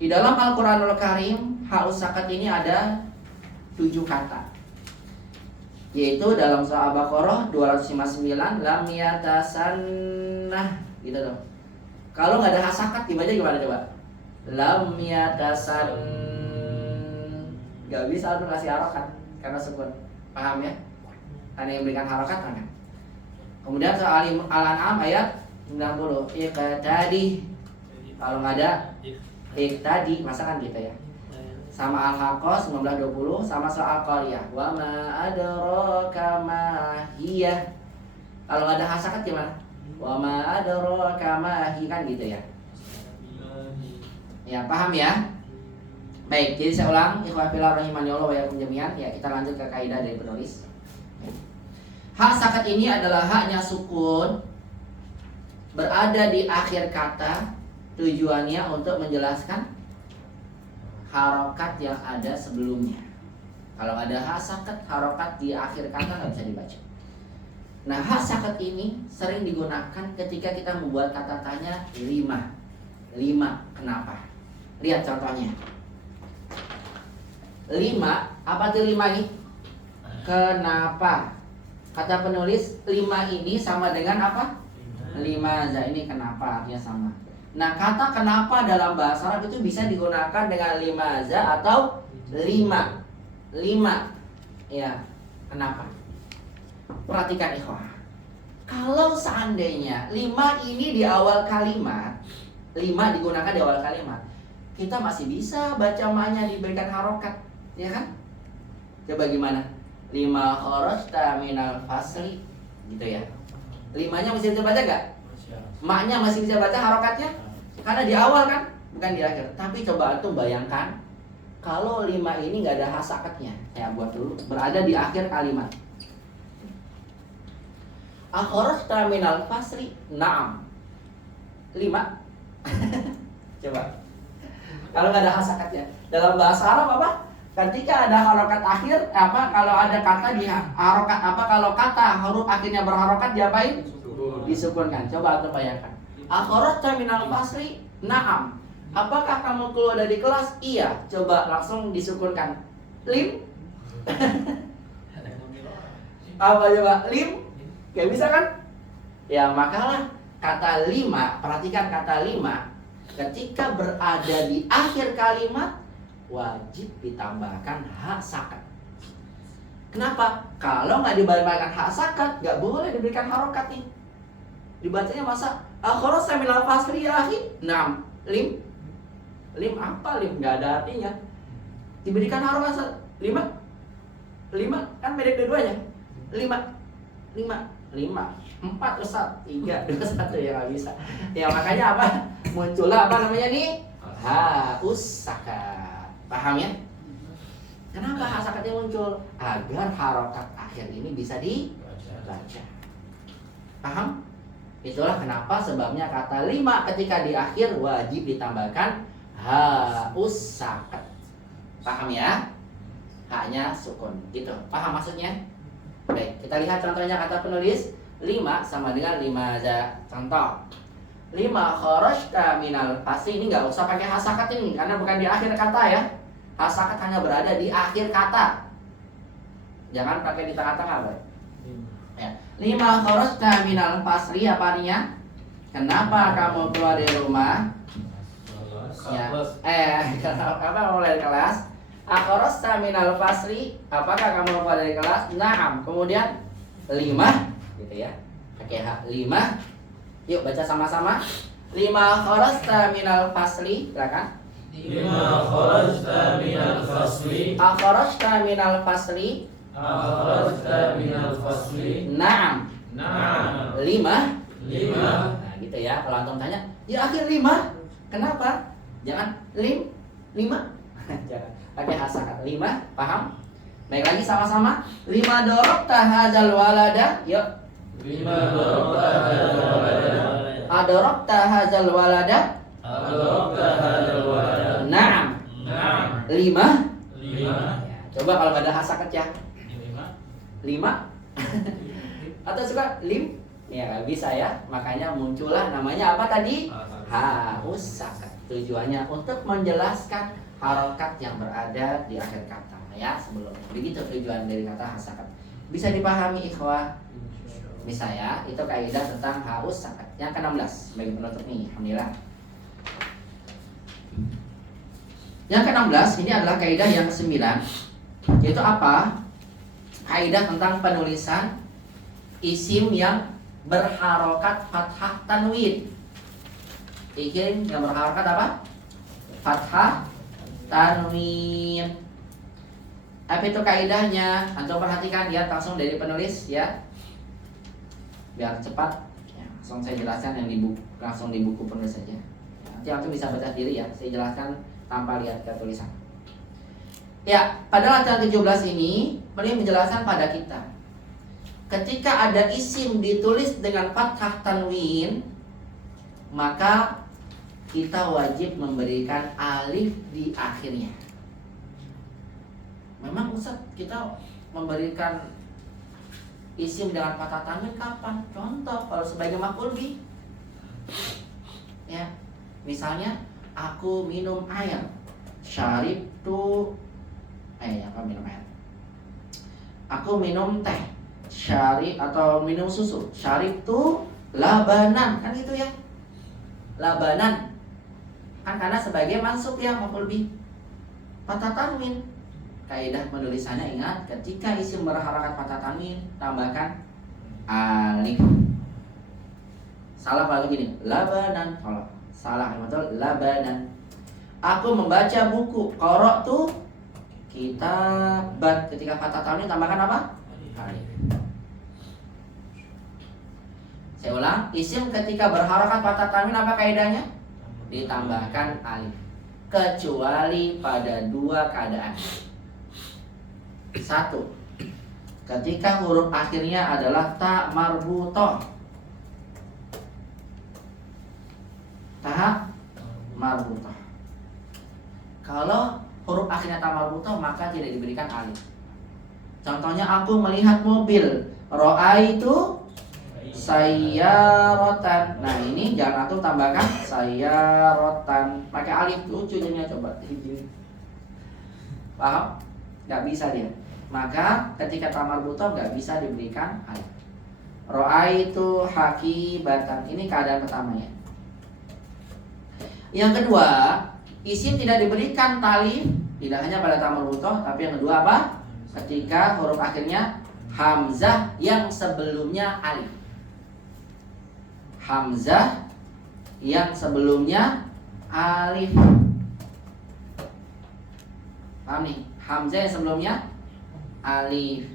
Di dalam Al-Qur'anul Karim, haus sakat ini ada 7 kata. Yaitu dalam surah Al-Baqarah 259 lam yatasannah, gitu dong. Kalau nggak ada hasakat dibaca gimana coba? Lam yatasan, nggak bisa tuh kasih harokat karena sukun. Paham ya? Karena yang berikan harokat kan. Kemudian surah Al-An'am ayat 90 iqtadi. Kalau nggak ada iqtadi, masa kan gitu ya. Sama Al-Haqqah 1920, sama surah Al-Qariyah wa ma adraka ma hiya. Kalau nggak ada hasakat gimana? Wa ma adraka ma hiya, kan gitu ya. Ya, paham ya? Baik, jadi saya ulang, ikhwah fillah rahimani Allah wa iyyakum jami'an. Ya, kita lanjut ke kaidah dari penulis. Hak sakat ini adalah haknya sukun berada di akhir kata, tujuannya untuk menjelaskan harokat yang ada sebelumnya. Kalau ada hak sakat, harokat di akhir kata nggak bisa dibaca. Nah, hak sakat ini sering digunakan ketika kita membuat kata tanya 5. 5 kenapa? Lihat contohnya. 5, apa tuh 5 ini? Kenapa? Kata penulis 5 ini sama dengan apa? 5. Ini kenapa, artinya sama. Nah, kata kenapa dalam bahasa Arab itu bisa digunakan dengan 5 atau 5. 5. Ya, kenapa? Perhatikan ikhwah. Kalau seandainya 5 ini di awal kalimat, 5 digunakan di awal kalimat, kita masih bisa baca ma-nya diberikan harokat, ya kan? Coba gimana? 5 kharajta minal fasli, gitu ya. 5-nya masih bisa baca gak? Ma-nya masih bisa baca harokatnya? Karena di awal kan, bukan di akhir. Tapi coba antum bayangkan kalau 5 ini nggak ada hasakatnya. Saya buat dulu, berada di akhir kalimat. Akhrajta minal fasli, na'am. 5. Coba. Kalau nggak ada hasakatnya. Dalam bahasa Arab apa? Ketika ada harokat akhir, kalau ada kata di harokat kalau kata huruf akhirnya berharokat diapain? Disukunkan. Coba antum bayangkan. Akhrajta minal fasli, na'am. Apakah kamu keluar dari kelas? Iya. Coba langsung disukunkan. Lim? Apa coba? Lim? Gak bisa kan? Ya makalah kata lima, perhatikan kata lima, ketika berada di akhir kalimat wajib ditambahkan hak sakat. Kenapa? Kalau nggak diberikan hak sakat, nggak boleh diberikan harokat nih. Dibacanya masa akhoros minal fasri ya akhi? Nah, lim apa lim? Nggak ada artinya. Diberikan harokat 5 kan pendek dua-duanya. 5 4 Ustaz 3 2 1 ya nggak bisa. Ya makanya apa? Muncullah apa namanya nih? Haus sakat. Paham ya? Kenapa hak sakatnya muncul? Agar harokat akhir ini bisa dibaca. Paham? Itulah kenapa sebabnya kata 5 ketika di akhir wajib ditambahkan haus sakat. Paham ya? Haknya sukun. Gitu. Paham maksudnya? Baik, kita lihat contohnya kata penulis 5 sama dengan 5 aja. Contoh 5 kharajta minal fasli. Ini nggak usah pakai hasakat ini karena bukan di akhir kata ya. Hasakat hanya berada di akhir kata. Jangan pakai di tengah-tengah, Boy. Ya. 5 kharajta minal fasli apa artinya? Kenapa kamu keluar dari rumah? Ya. Apa mulai dari kelas? Akharajta minal fasli. Apakah kamu keluar dari kelas? Naam. Kemudian 5 gitu ya. Pakai hak 5. Yuk baca sama-sama. 5 kharajta minal fasli. Silakan. 5 kharajta minal fasli. Akharajta minal fasli. Akharajta minal fasli. Naam. Na'am. 5. Nah gitu ya. Kalau antum tanya, di akhir 5. Kenapa? Jangan 5. Jangan. Pakai hasakat 5. Paham? Baik lagi sama-sama. 5 dorobta hadzal walada. Yuk. 5 dorobta hadzal walada. Adorobta hadzal walada. Adorobta hadzal walada. Naam. Na'am. 5. 5. Coba kalau nggak ada hasakat ya. 5 atau suka lim? Ya nggak bisa ya. Makanya muncullah namanya apa tadi? Haus sakat. Tujuannya untuk menjelaskan harokat yang berada di akhir kata ya sebelumnya. Begitu tujuan dari kata hasakat. Bisa dipahami ikhwah? Bisa ya. Itu kaidah tentang haus sakat. Yang ke-16 bagi penutup nih. Alhamdulillah. Yang ke-16 ini adalah kaidah yang ke-9. Yaitu apa? Kaidah tentang penulisan isim yang berharokat fathah tanwin. Isim yang berharokat apa? Fathah tanwin. Apa itu kaidahnya? Antum perhatikan ya langsung dari penulis ya. Biar cepat ya, langsung saya jelaskan yang di buku, langsung di buku penulis saja. Nanti antum bisa baca sendiri ya. Saya jelaskan tanpa lihat ke tulisan. Ya, pada latihan 17 ini beliau menjelaskan pada kita ketika ada isim ditulis dengan fathah tanwin, maka kita wajib memberikan alif di akhirnya. Memang Ustaz, kita memberikan isim dengan fathah tanwin kapan? Contoh, kalau sebagai maf'ul bih. Ya. Misalnya, aku minum air. Syaribtu minum air. Aku minum teh. Syarib atau minum susu. Syaribtu labanan, kan gitu ya. Labanan. Kan karena sebagai mansub ya maf'ul bih. Fathah tanwin. Kaidah penulisannya ingat, ketika isim berharakat fathah tanwin tambahkan alif. Salah kalau gini, labanan. Kalau salah betul labanan. Aku membaca buku. Qara'tu kitaban. Ketika fathah tanwin tambahkan apa? Alif. Saya ulang, isim ketika berharakat fathah tanwin apa kaidahnya? Ditambahkan alif. Kecuali pada dua keadaan. 1. Ketika huruf akhirnya adalah ta marbutah. Ta marbutah. Kalau huruf akhirnya ta marbutah maka tidak diberikan alif. Contohnya aku melihat mobil. Ro'aitu sayyaratan. Nah ini jangan antum tambahkan sayyaratan pakai alif, lucu jadinya, coba gini. Paham? Gak bisa dia. Maka ketika tamarbutoh gak bisa diberikan alif. Ra'aitu hakibatan. Ini keadaan pertama ya. Yang kedua, isim tidak diberikan talif, tidak hanya pada tamarbutoh, tapi yang kedua apa? Ketika huruf akhirnya hamzah yang sebelumnya alif. Hamzah yang sebelumnya alif. Paham nih? Hamzah yang sebelumnya alif.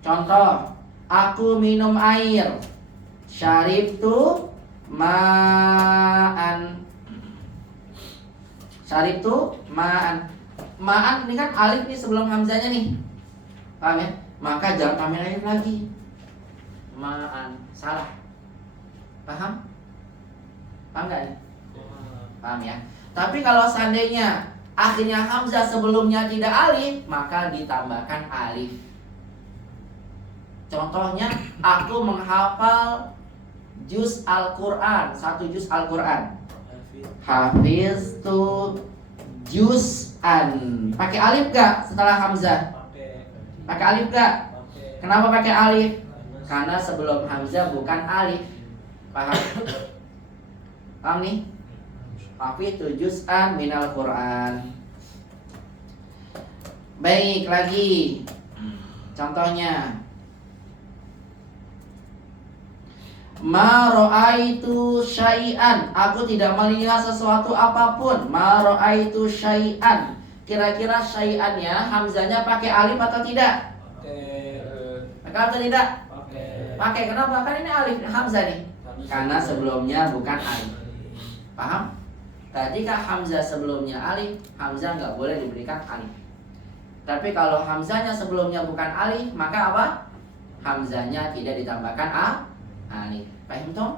Contoh, aku minum air. Syaribtu ma'an. Syaribtu ma'an. Ma'an ini kan alif nih sebelum hamzahnya nih. Paham ya? Maka jangan tambahin alif lagi. Ma'an. Salah. Paham? Paham gak nih? Paham ya? Tapi kalau seandainya akhirnya hamzah sebelumnya tidak alif, maka ditambahkan alif. Contohnya, aku menghafal juz Al-Quran, 1 juz Al-Quran. Hafiztu juz'an. Pakai alif gak setelah hamzah? Pakai alif gak? Kenapa pakai alif? Karena sebelum hamzah bukan alif. Paham? Paham nih? Hafiztu juz'an minal Quran. Baik, lagi contohnya, ma ra'aitu syai'an. Aku tidak melihat sesuatu apapun. Ma ra'aitu syai'an. Kira-kira syai'annya hamzahnya pakai alif atau tidak? Pakai atau tidak? Pakai. Kenapa? Kan ini alif hamzah nih. Karena sebelumnya bukan alif. Paham? Ketika hamzah sebelumnya alif, hamzah nggak boleh diberikan alif. Tapi kalau hamzahnya sebelumnya bukan alif, maka apa? Hamzahnya tidak ditambahkan alif. Paham toh?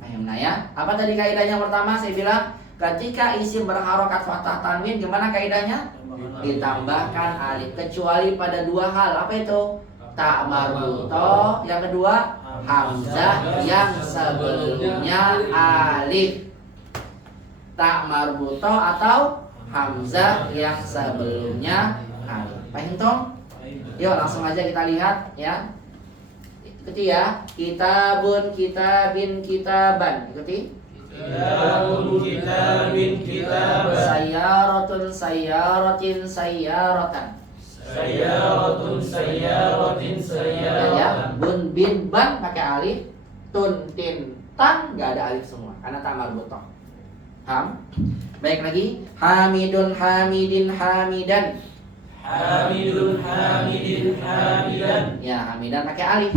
Paham nah ya? Apa tadi kaidahnya pertama saya bilang? Ketika isim berharokat fathah tanwin, gimana kaidahnya? Ditambahkan alif. Kecuali pada 2 hal. Apa itu? Tak marbutoh. Yang kedua, hamzah yang sebelumnya alif. Tak marbutoh atau hamzah yang sebelumnya alif. Paham toh? Yuk langsung aja kita lihat ya. Ikuti ya. Kitabun, kitabin, kitaban. Ikuti. Kitabun, kitabin, kitaban. Sayyaratun, sayyaratin, sayyaratan. Sayyaratun, sayyaratin, Ya, sayyaratan. bun, bin, ban pakai alif. Tun, tin, tan nggak ada alif semua karena tak marbutoh. Paham? Baik lagi. Hamidun, hamidin, hamidan. Hamidun, hamidin, hamidan. Ya, hamidan pakai alif.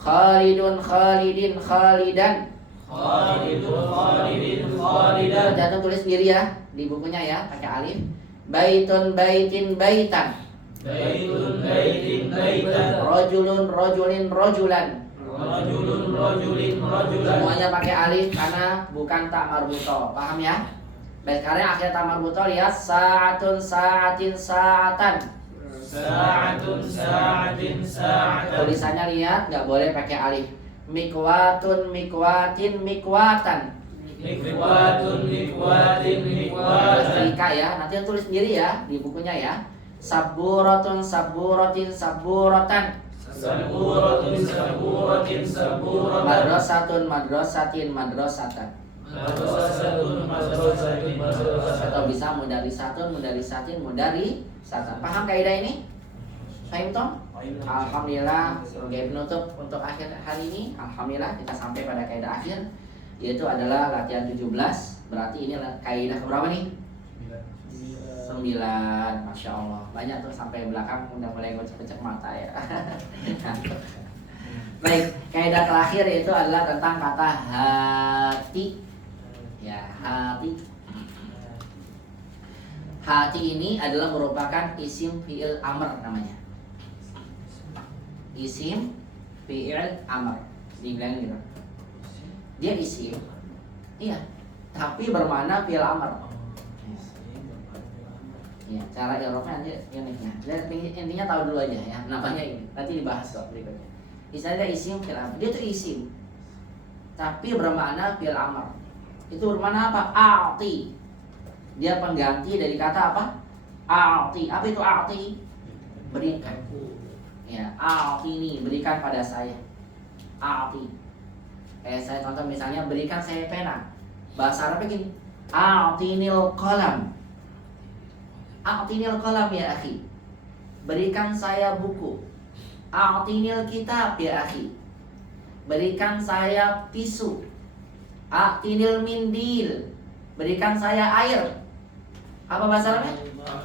Khalidun, khalidin, khalidan. Khalidun, khalidin, khalidan. Jangan tulis sendiri ya di bukunya ya, pakai alif. Baitun, baitin, baitan. Baitun, baitin, baitan. Rojulun, rojulin, rojulan. Rajulun, rajulin, rajulan. Semuanya pakai alif karena bukan tak marbutoh. Paham ya? Baik, karena akhirnya tak marbutoh, lihat sa'atun, sa'atin, sa'atan. Sa'atun, sa'atin, sa'atan. Tulisannya lihat, nggak boleh pakai alif. Mikwatun, mikwatin, mikwatan. Mikwatun, mikwatin, mikwatan. Setrika ya, nanti yang tulis sendiri ya di bukunya ya. Saburatun, saburatin, saburatan. Saburatun, saburatin, saburatan. Madrasatun, madrasatin, madrasatan. Madrasatun, madrasatin, madrasatan. Atau bisa mudarisatun, mudarisatin, mudarisatan. Paham kaidah ini? Paham toh? Alhamdulillah, sebagai penutup untuk akhir hari ini, alhamdulillah kita sampai pada kaidah akhir, yaitu adalah latihan 17. Berarti ini kaidah berapa nih? 9. Masya Allah, banyak tuh sampai belakang udah mulai ngecek-ngecek mata ya. Baik, kaidah terakhir yaitu adalah tentang kata hati. Ya, hati. Hati ini adalah merupakan isim fi'il amr namanya. Isim fi'il amr. Dibilangin gitu. Dia isim. Iya, tapi bermakna fi'il amr. Ya, cara i'rabnya nanti uniknya. Dan intinya tahu dulu aja ya, namanya ini. Nanti dibahas kok berikutnya. Misalnya isim fi'il amr, dia itu isim tapi bermakna fi'il amr. Itu bermakna apa? A'ti. Dia pengganti dari kata apa? A'ti. Apa itu a'ti? Berikan. Ya, a'ti ini berikan pada saya. A'ti. Saya contoh misalnya berikan saya pena. Bahasa Arabnya gini. A'tinil qalam. A'tinil qalam ya akhi. Berikan saya buku. A'tinil kitab ya akhi. Berikan saya tisu. A'tinil mindil. Berikan saya air. Apa bahasa Arabnya?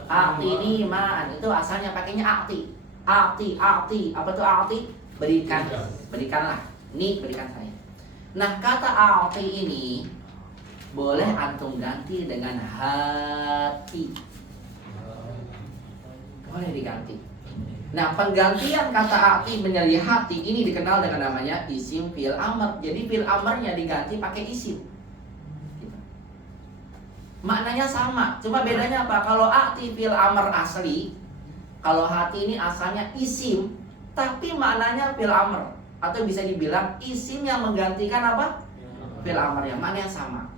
A'tini ma'an. Itu asalnya pakainya a'ti. A'ti. Apa tuh a'ti? Berikan. Berikanlah. Nih berikan saya. Nah kata a'ti ini boleh antum ganti dengan hati. Boleh diganti. Nah penggantian kata a'ti menjadi hati ini dikenal dengan namanya isim fi'il amr. Jadi fi'il amrnya diganti pakai isim. Gitu. Maknanya sama, cuma bedanya apa? Kalau a'ti fi'il amr asli, kalau hati ini asalnya isim, tapi maknanya fi'il amr. Atau bisa dibilang isim yang menggantikan apa? Fi'il amr yang maknanya sama.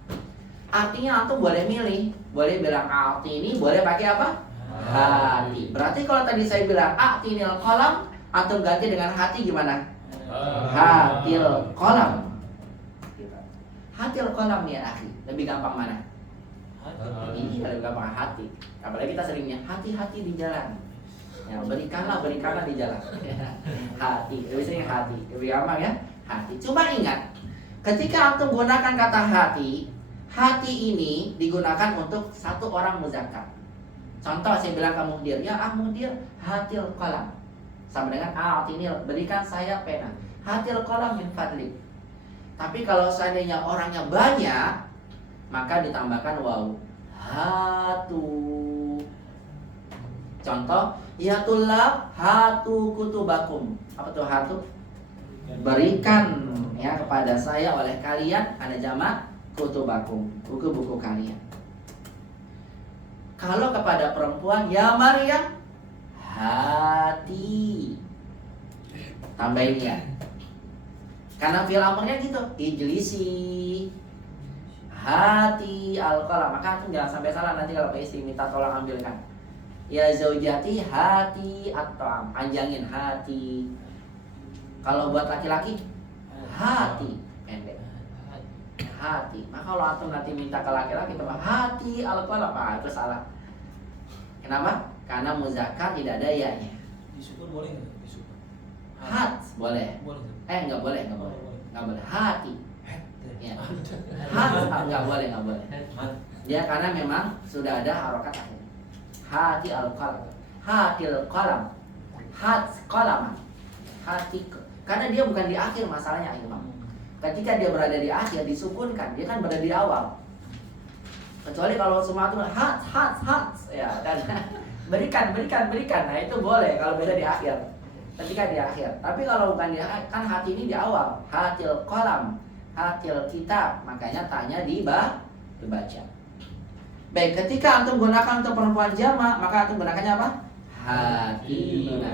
Artinya antum boleh milih, boleh bilang a'ti ini boleh pakai apa? Hati. Berarti kalau tadi saya bilang a'tinil qalam, antum ganti dengan hati gimana? Hatil qalam. Hatil qalam ya akhi. Lebih gampang mana? Ini lebih gampang hati. Apalagi kita seringnya hati-hati di jalan. Ya, berikanlah di jalan. Hati, lebih sering hati. Lebih gampang ya? Hati. Cuma ingat, ketika antum gunakan kata hati, hati ini digunakan untuk satu orang muzakkar. Contoh saya bilang ke muhdir, ya muhdir, hatil qalam. Sama dengan a'tinil, berikan saya pena. Hatil qalam min fadlik. Tapi kalau seandainya orangnya banyak, maka ditambahkan waw. Hatu. Contoh, ya tulab hatu kutubakum. Apa tuh hatu? Berikan ya kepada saya oleh kalian, ada jamak kutubakum, buku-buku kalian. Kalau kepada perempuan, ya Maryam, hati. Tambahin ya. Karena fi'il amrnya gitu, ijlisi. Hati al-qalam. Maka antum jangan sampai salah nanti kalau istri minta tolong ambilkan. Ya zaujati hati at-ta'am. Panjangin hati. Kalau buat laki-laki, hati pendek. Hati. Maka kalau antum nanti minta ke laki-laki tolong hati al-qalam, itu salah. Kenapa? Karena muzakkar tidak ada ya-nya. Disukun boleh nggak? Disukun. Hat boleh. Boleh. Nggak boleh. Nggak boleh. Hati. Ya. Hat nggak boleh. Ya karena memang sudah ada harokat akhir. Hati al-qalam. Hatil qalam. Hat qalam. Hati. Karena dia bukan di akhir masalahnya, Imam. Ketika dia berada di akhir disukunkan, dia kan berada di awal. Kecuali kalau semua itu hat, ya kan. berikan. Nah itu boleh kalau berada di akhir. Ketika di akhir. Tapi kalau bukan di akhir, kan hati ini di awal. Hatil qalam, hatil kitab. Makanya tanya dibaca. Baik, ketika antum gunakan untuk perempuan jamak, maka antum gunakannya apa? Hatina.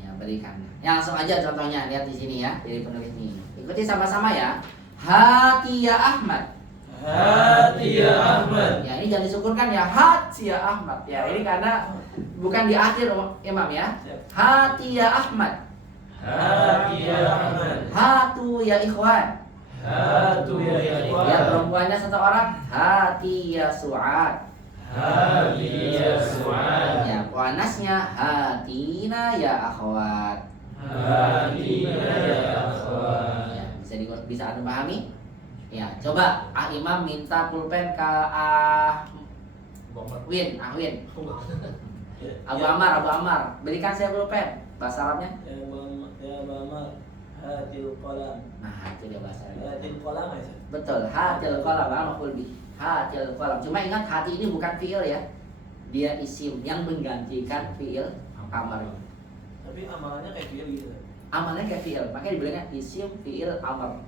Ya, berikan. Ya, langsung aja contohnya, lihat di sini ya, dari penulis ini. Ikuti sama-sama ya. Hati ya Ahmad. Hati ya Ahmad. Ya, ini jangan disukunkan ya. Hati ya Ahmad. Ya, ini karena bukan di akhir Imam ya. Hati ya Ahmad. Hati ya Ahmad. Hatu ya ikhwan. Hatu ya ikhwan. Ya, perempuannya satu orang. Hati ya Su'ad. Hati ya Su'ad. Ya, wanasnya hatina ya akhwat. Hatina ya akhwat. Ya, bisa Anda pahami? Ya, coba Imam minta pulpen ke Win. Abu Ammar, berikan saya pulpen. Bahasa Arabnya? Ya Bama, hatil qalam. Nah, itu dia bahasa Arabnya. Hatil qalam ya. Betul, hatil qalam, maf'ul bih. Hatil qalam. Cuma ingat hati ini bukan fiil ya. Dia isim yang menggantikan fiil amar. Tapi amalannya kayak fiil gitu. Amalnya kayak fiil, makanya dibilangnya isim fiil amar.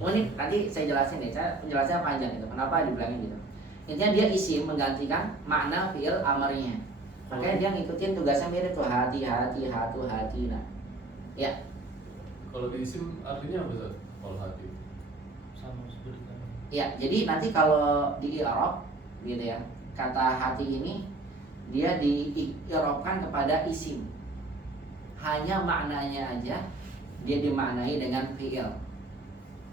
Oh ini nanti saya jelasin deh, saya penjelasannya panjang gitu. Kenapa dibilangin gitu? Intinya dia isim menggantikan makna fiil amarnya. Makanya dia ngikutin tugasnya mirip tuh hati. Nah, ya. Kalau di isim artinya apa Ustaz? Kalau hati. sama seperti kami. Ya, jadi nanti kalau di i'rab gitu ya, kata hati ini dia di-i'rabkan kepada isim. Hanya maknanya aja dia dimaknai dengan fi'il.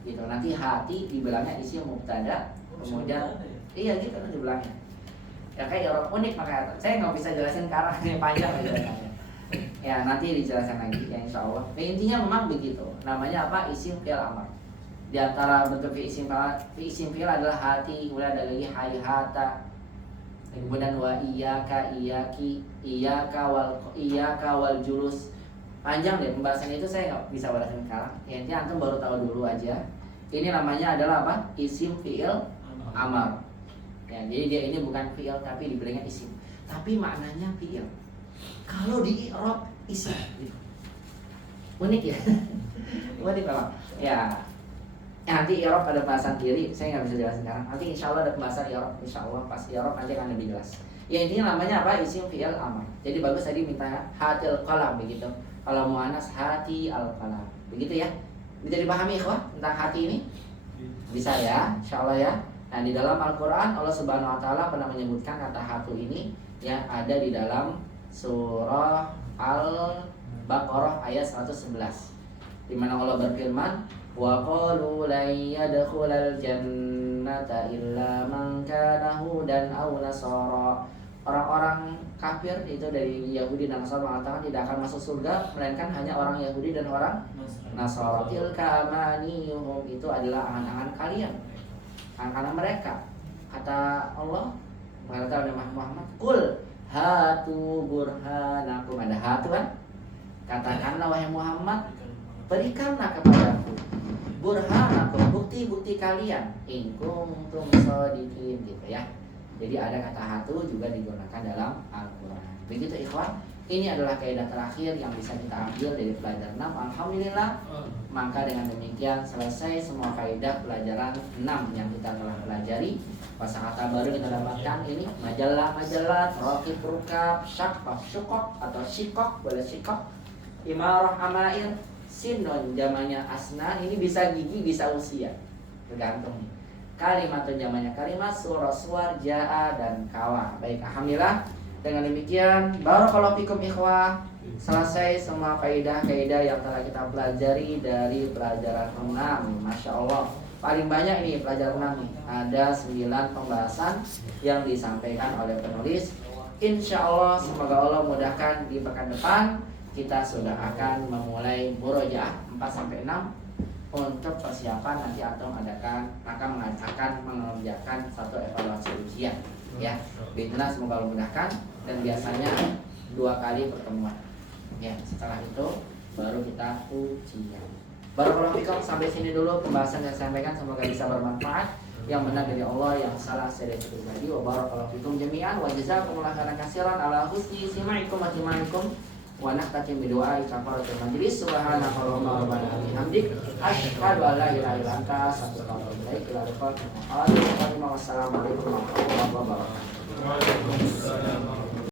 Gitu. Nanti hati dibilangnya isim mubtada, kemudian iya gitu kan dibilangnya. Ya kayak i'rab unik, makanya saya nggak bisa jelasin karena ini panjang jelasannya. Ya nanti dijelaskan lagi ya insya Allah. Ya, intinya memang begitu. Namanya apa? Isim fi'il amar. Di antara bentuk isim fi'il adalah hati, kemudian ada lagi hayhata, kemudian wa iyyaka iyyaki, iyyaka wal julus. Panjang deh pembahasan itu, saya nggak bisa jelasin sekarang. Ya, intinya antum baru tahu dulu aja. Ini namanya adalah apa? Isim fi'il amar. Ya, jadi dia ini bukan fi'il tapi dibilangnya isim. Tapi maknanya fi'il. Kalau di i'rab isim gitu. Unik ya. Unik memang. Ya. Nanti i'rab ada pembahasan kiri, saya nggak bisa jelasin sekarang. Nanti insya Allah ada pembahasan i'rab, insya Allah pas i'rab nanti akan lebih jelas. Ya intinya namanya apa? Isim fi'il amar. Jadi bagus tadi minta hatil qalam begitu. Kalau muannas hati al qalam. Begitu ya. Bisa dipahami ikhwah tentang hati ini? Bisa ya, insya Allah ya. Nah di dalam Al-Quran Allah Subhanahu Wa Taala pernah menyebutkan kata hatu ini yang ada di dalam surah Al-Baqarah ayat 111, di mana Allah berfirman, wa qalu lan yadkhulal jannata illa man kana hudan aw nasara. Orang-orang kafir itu dari Yahudi dan Nasara mengatakan tidak akan masuk surga melainkan hanya orang Yahudi dan orang Nasara. Tilka amaniyuhum, itu adalah angan-angan kalian, angan-angan mereka. Kata Allah, mengatakan oleh Muhammad, kul hatu burhanakum, ada hatu kan? Katakanlah wahai Muhammad, berikanlah kepadaku burhanakum, bukti-bukti kalian, in kuntum shadiqin, gitu ya. Jadi ada kata hatu juga digunakan dalam Al-Quran. Begitu ikhwan. Ini adalah kaidah terakhir yang bisa kita ambil dari pelajaran 6. Alhamdulillah. Maka dengan demikian selesai semua kaidah pelajaran 6 yang kita telah pelajari. Kosakata baru kita dapatkan ini majalah, rokib, rukab, syakfaf, syukok atau syikok, boleh syikok, imarah, amair, sinon jamannya asna, ini bisa gigi, bisa usia, tergantung nih. Kalimat jamannya kalimat, surah, suar, ja'a, dan kawa. Baik, alhamdulillah. Dengan demikian, barakallahu fikum ikhwah. Selesai semua kaidah-kaidah yang telah kita pelajari dari pelajaran 6. Masya Allah. Paling banyak ini pelajaran 6 nih. Ada 9 pembahasan yang disampaikan oleh penulis. Insya Allah, semoga Allah mudahkan di pekan depan kita sudah akan memulai murojaah 4-6 untuk persiapan nanti atau akan mengerjakan satu evaluasi ujian ya. Bismillah, semoga Allah mudahkan. Dan biasanya 2 kali pertemuan ya, setelah itu baru kita ujian. Barakallahu fikum, sampai sini dulu pembahasan yang saya sampaikan, semoga bisa bermanfaat. Yang benar dari Allah, yang salah saya dari pribadi. Wa barakallahu fikum jami'an wa jazakumullahu khairan katsiran ala husni sima'ikum wa timaikum. Wa nahtakim bi du'ai kafaratul majlis. Subhanakallahumma rabbana wa bihamdik asyhadu an la ilaha illa anta astaghfiruka wa atubu ilaik. Ila liqa'il akhir. Wassalamualaikum warahmatullahi wabarakatuh. Waalaikumsalam.